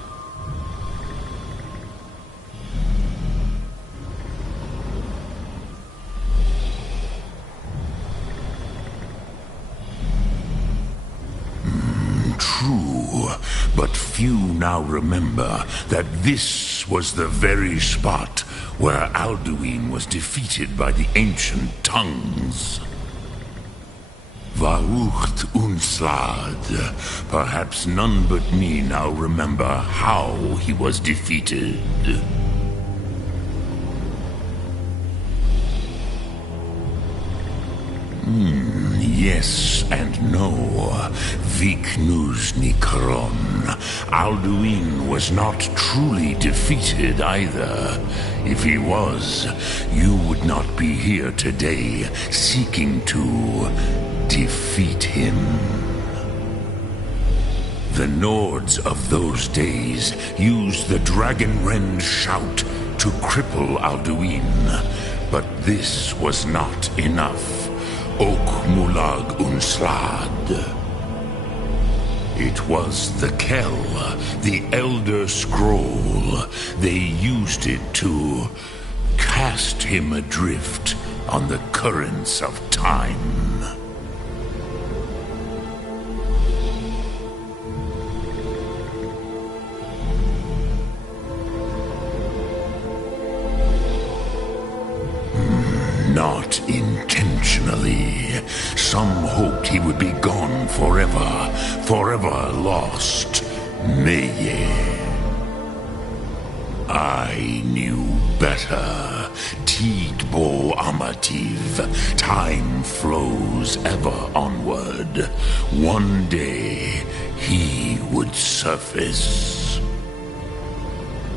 True, but few now remember that this was the very spot where Alduin was defeated by the ancient tongues. Varucht Unslad. Perhaps none but me now remember how he was defeated. Yes and no. Viknus Nikaron. Alduin was not truly defeated either. If he was, you would not be here today seeking to defeat him. The Nords of those days used the Dragonrend shout to cripple Alduin, but this was not enough. Ok Mulag Unslad. It was the Kell, the Elder Scroll. They used it to cast him adrift on the currents of time. Not intentionally. Some hoped he would be gone forever, forever lost. Meye. I knew better. Tidbo Amativ. Time flows ever onward. One day, he would surface.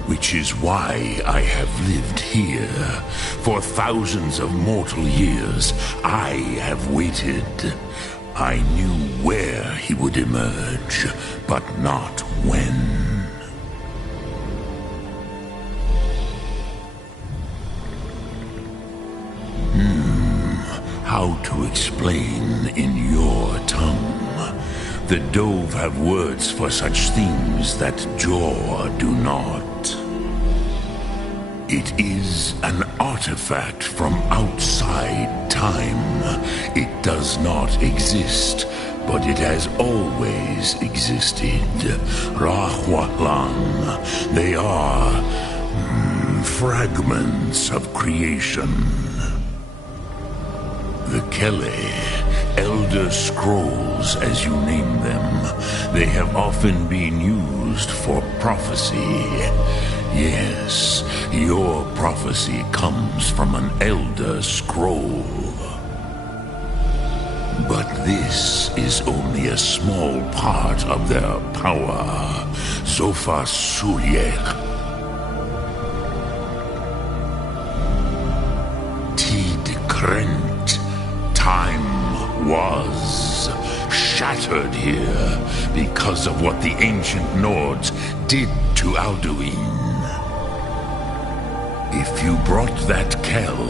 Which is why I have lived here. For thousands of mortal years, I have waited. I knew where he would emerge, but not when. How to explain in your tongue? The Dove have words for such things that Jor do not. It is an artifact from outside time. It does not exist, but it has always existed. Rahwahlan. They are fragments of creation. The Kele, Elder Scrolls as you name them, they have often been used for prophecy. Yes, your prophecy comes from an Elder Scroll. But this is only a small part of their power. Zofa Suryek. Tid Krent. Time was shattered here because of what the ancient Nords did to Alduin. If you brought that Kell,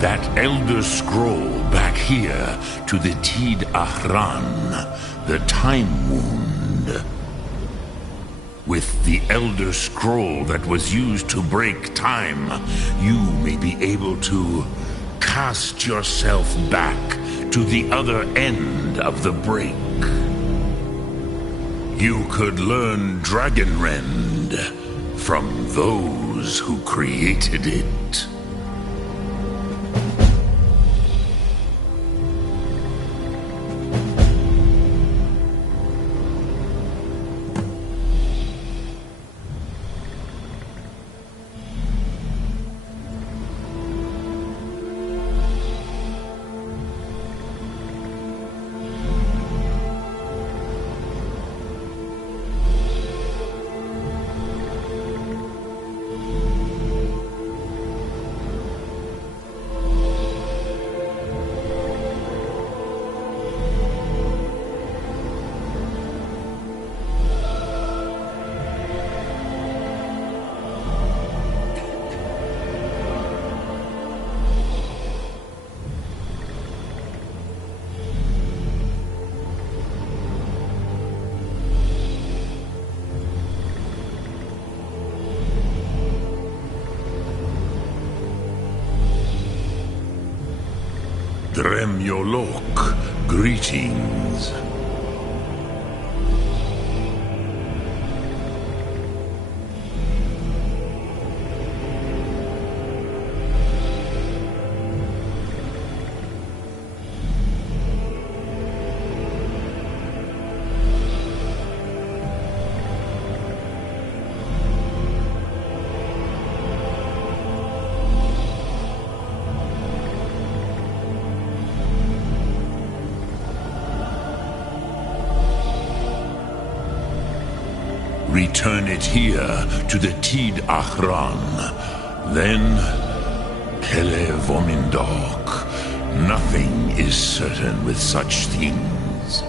that Elder Scroll, back here to the Tid Ahran, the Time Wound, with the Elder Scroll that was used to break time, you may be able to cast yourself back to the other end of the break. You could learn Dragonrend from those who created it. Dremyolok, greetings. Return it here to the Tid Ahran. Then, Hele Vomindok. Nothing is certain with such things.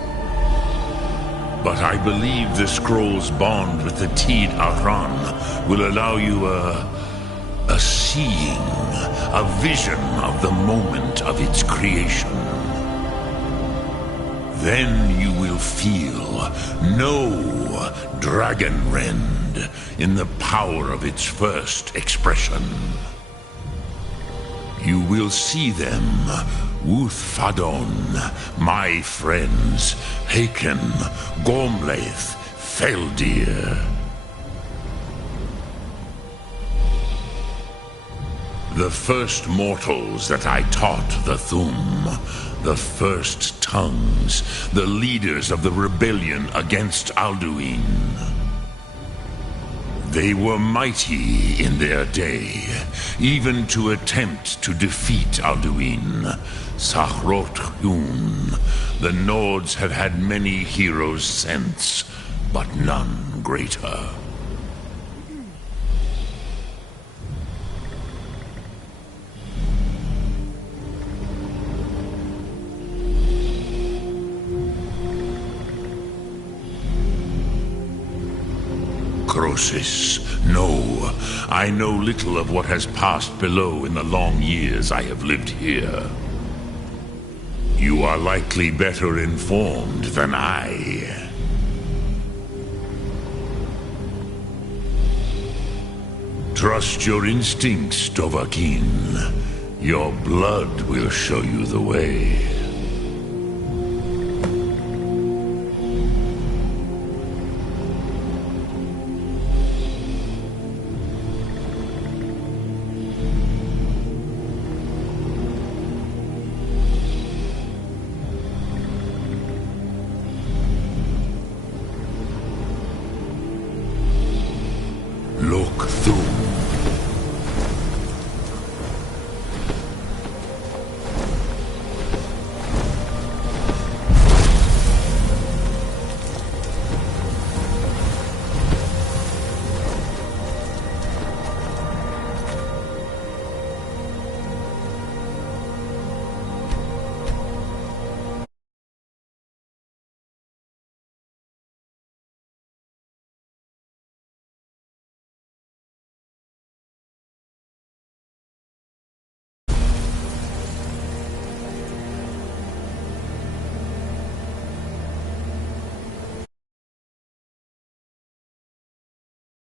But I believe the scroll's bond with the Tid Ahran will allow you a seeing, a vision of the moment of its creation. Then you will feel, know Dragonrend in the power of its first expression. You will see them, Wuthfadon, my friends, Haken, Gormlaith, Feldir. The first mortals that I taught the Thum, the first tongues, the leaders of the rebellion against Alduin. They were mighty in their day, even to attempt to defeat Alduin. Sahrot Yun, the Nords have had many heroes since, but none greater. Crosis, no. I know little of what has passed below in the long years I have lived here. You are likely better informed than I. Trust your instincts, Dovahkiin. Your blood will show you the way.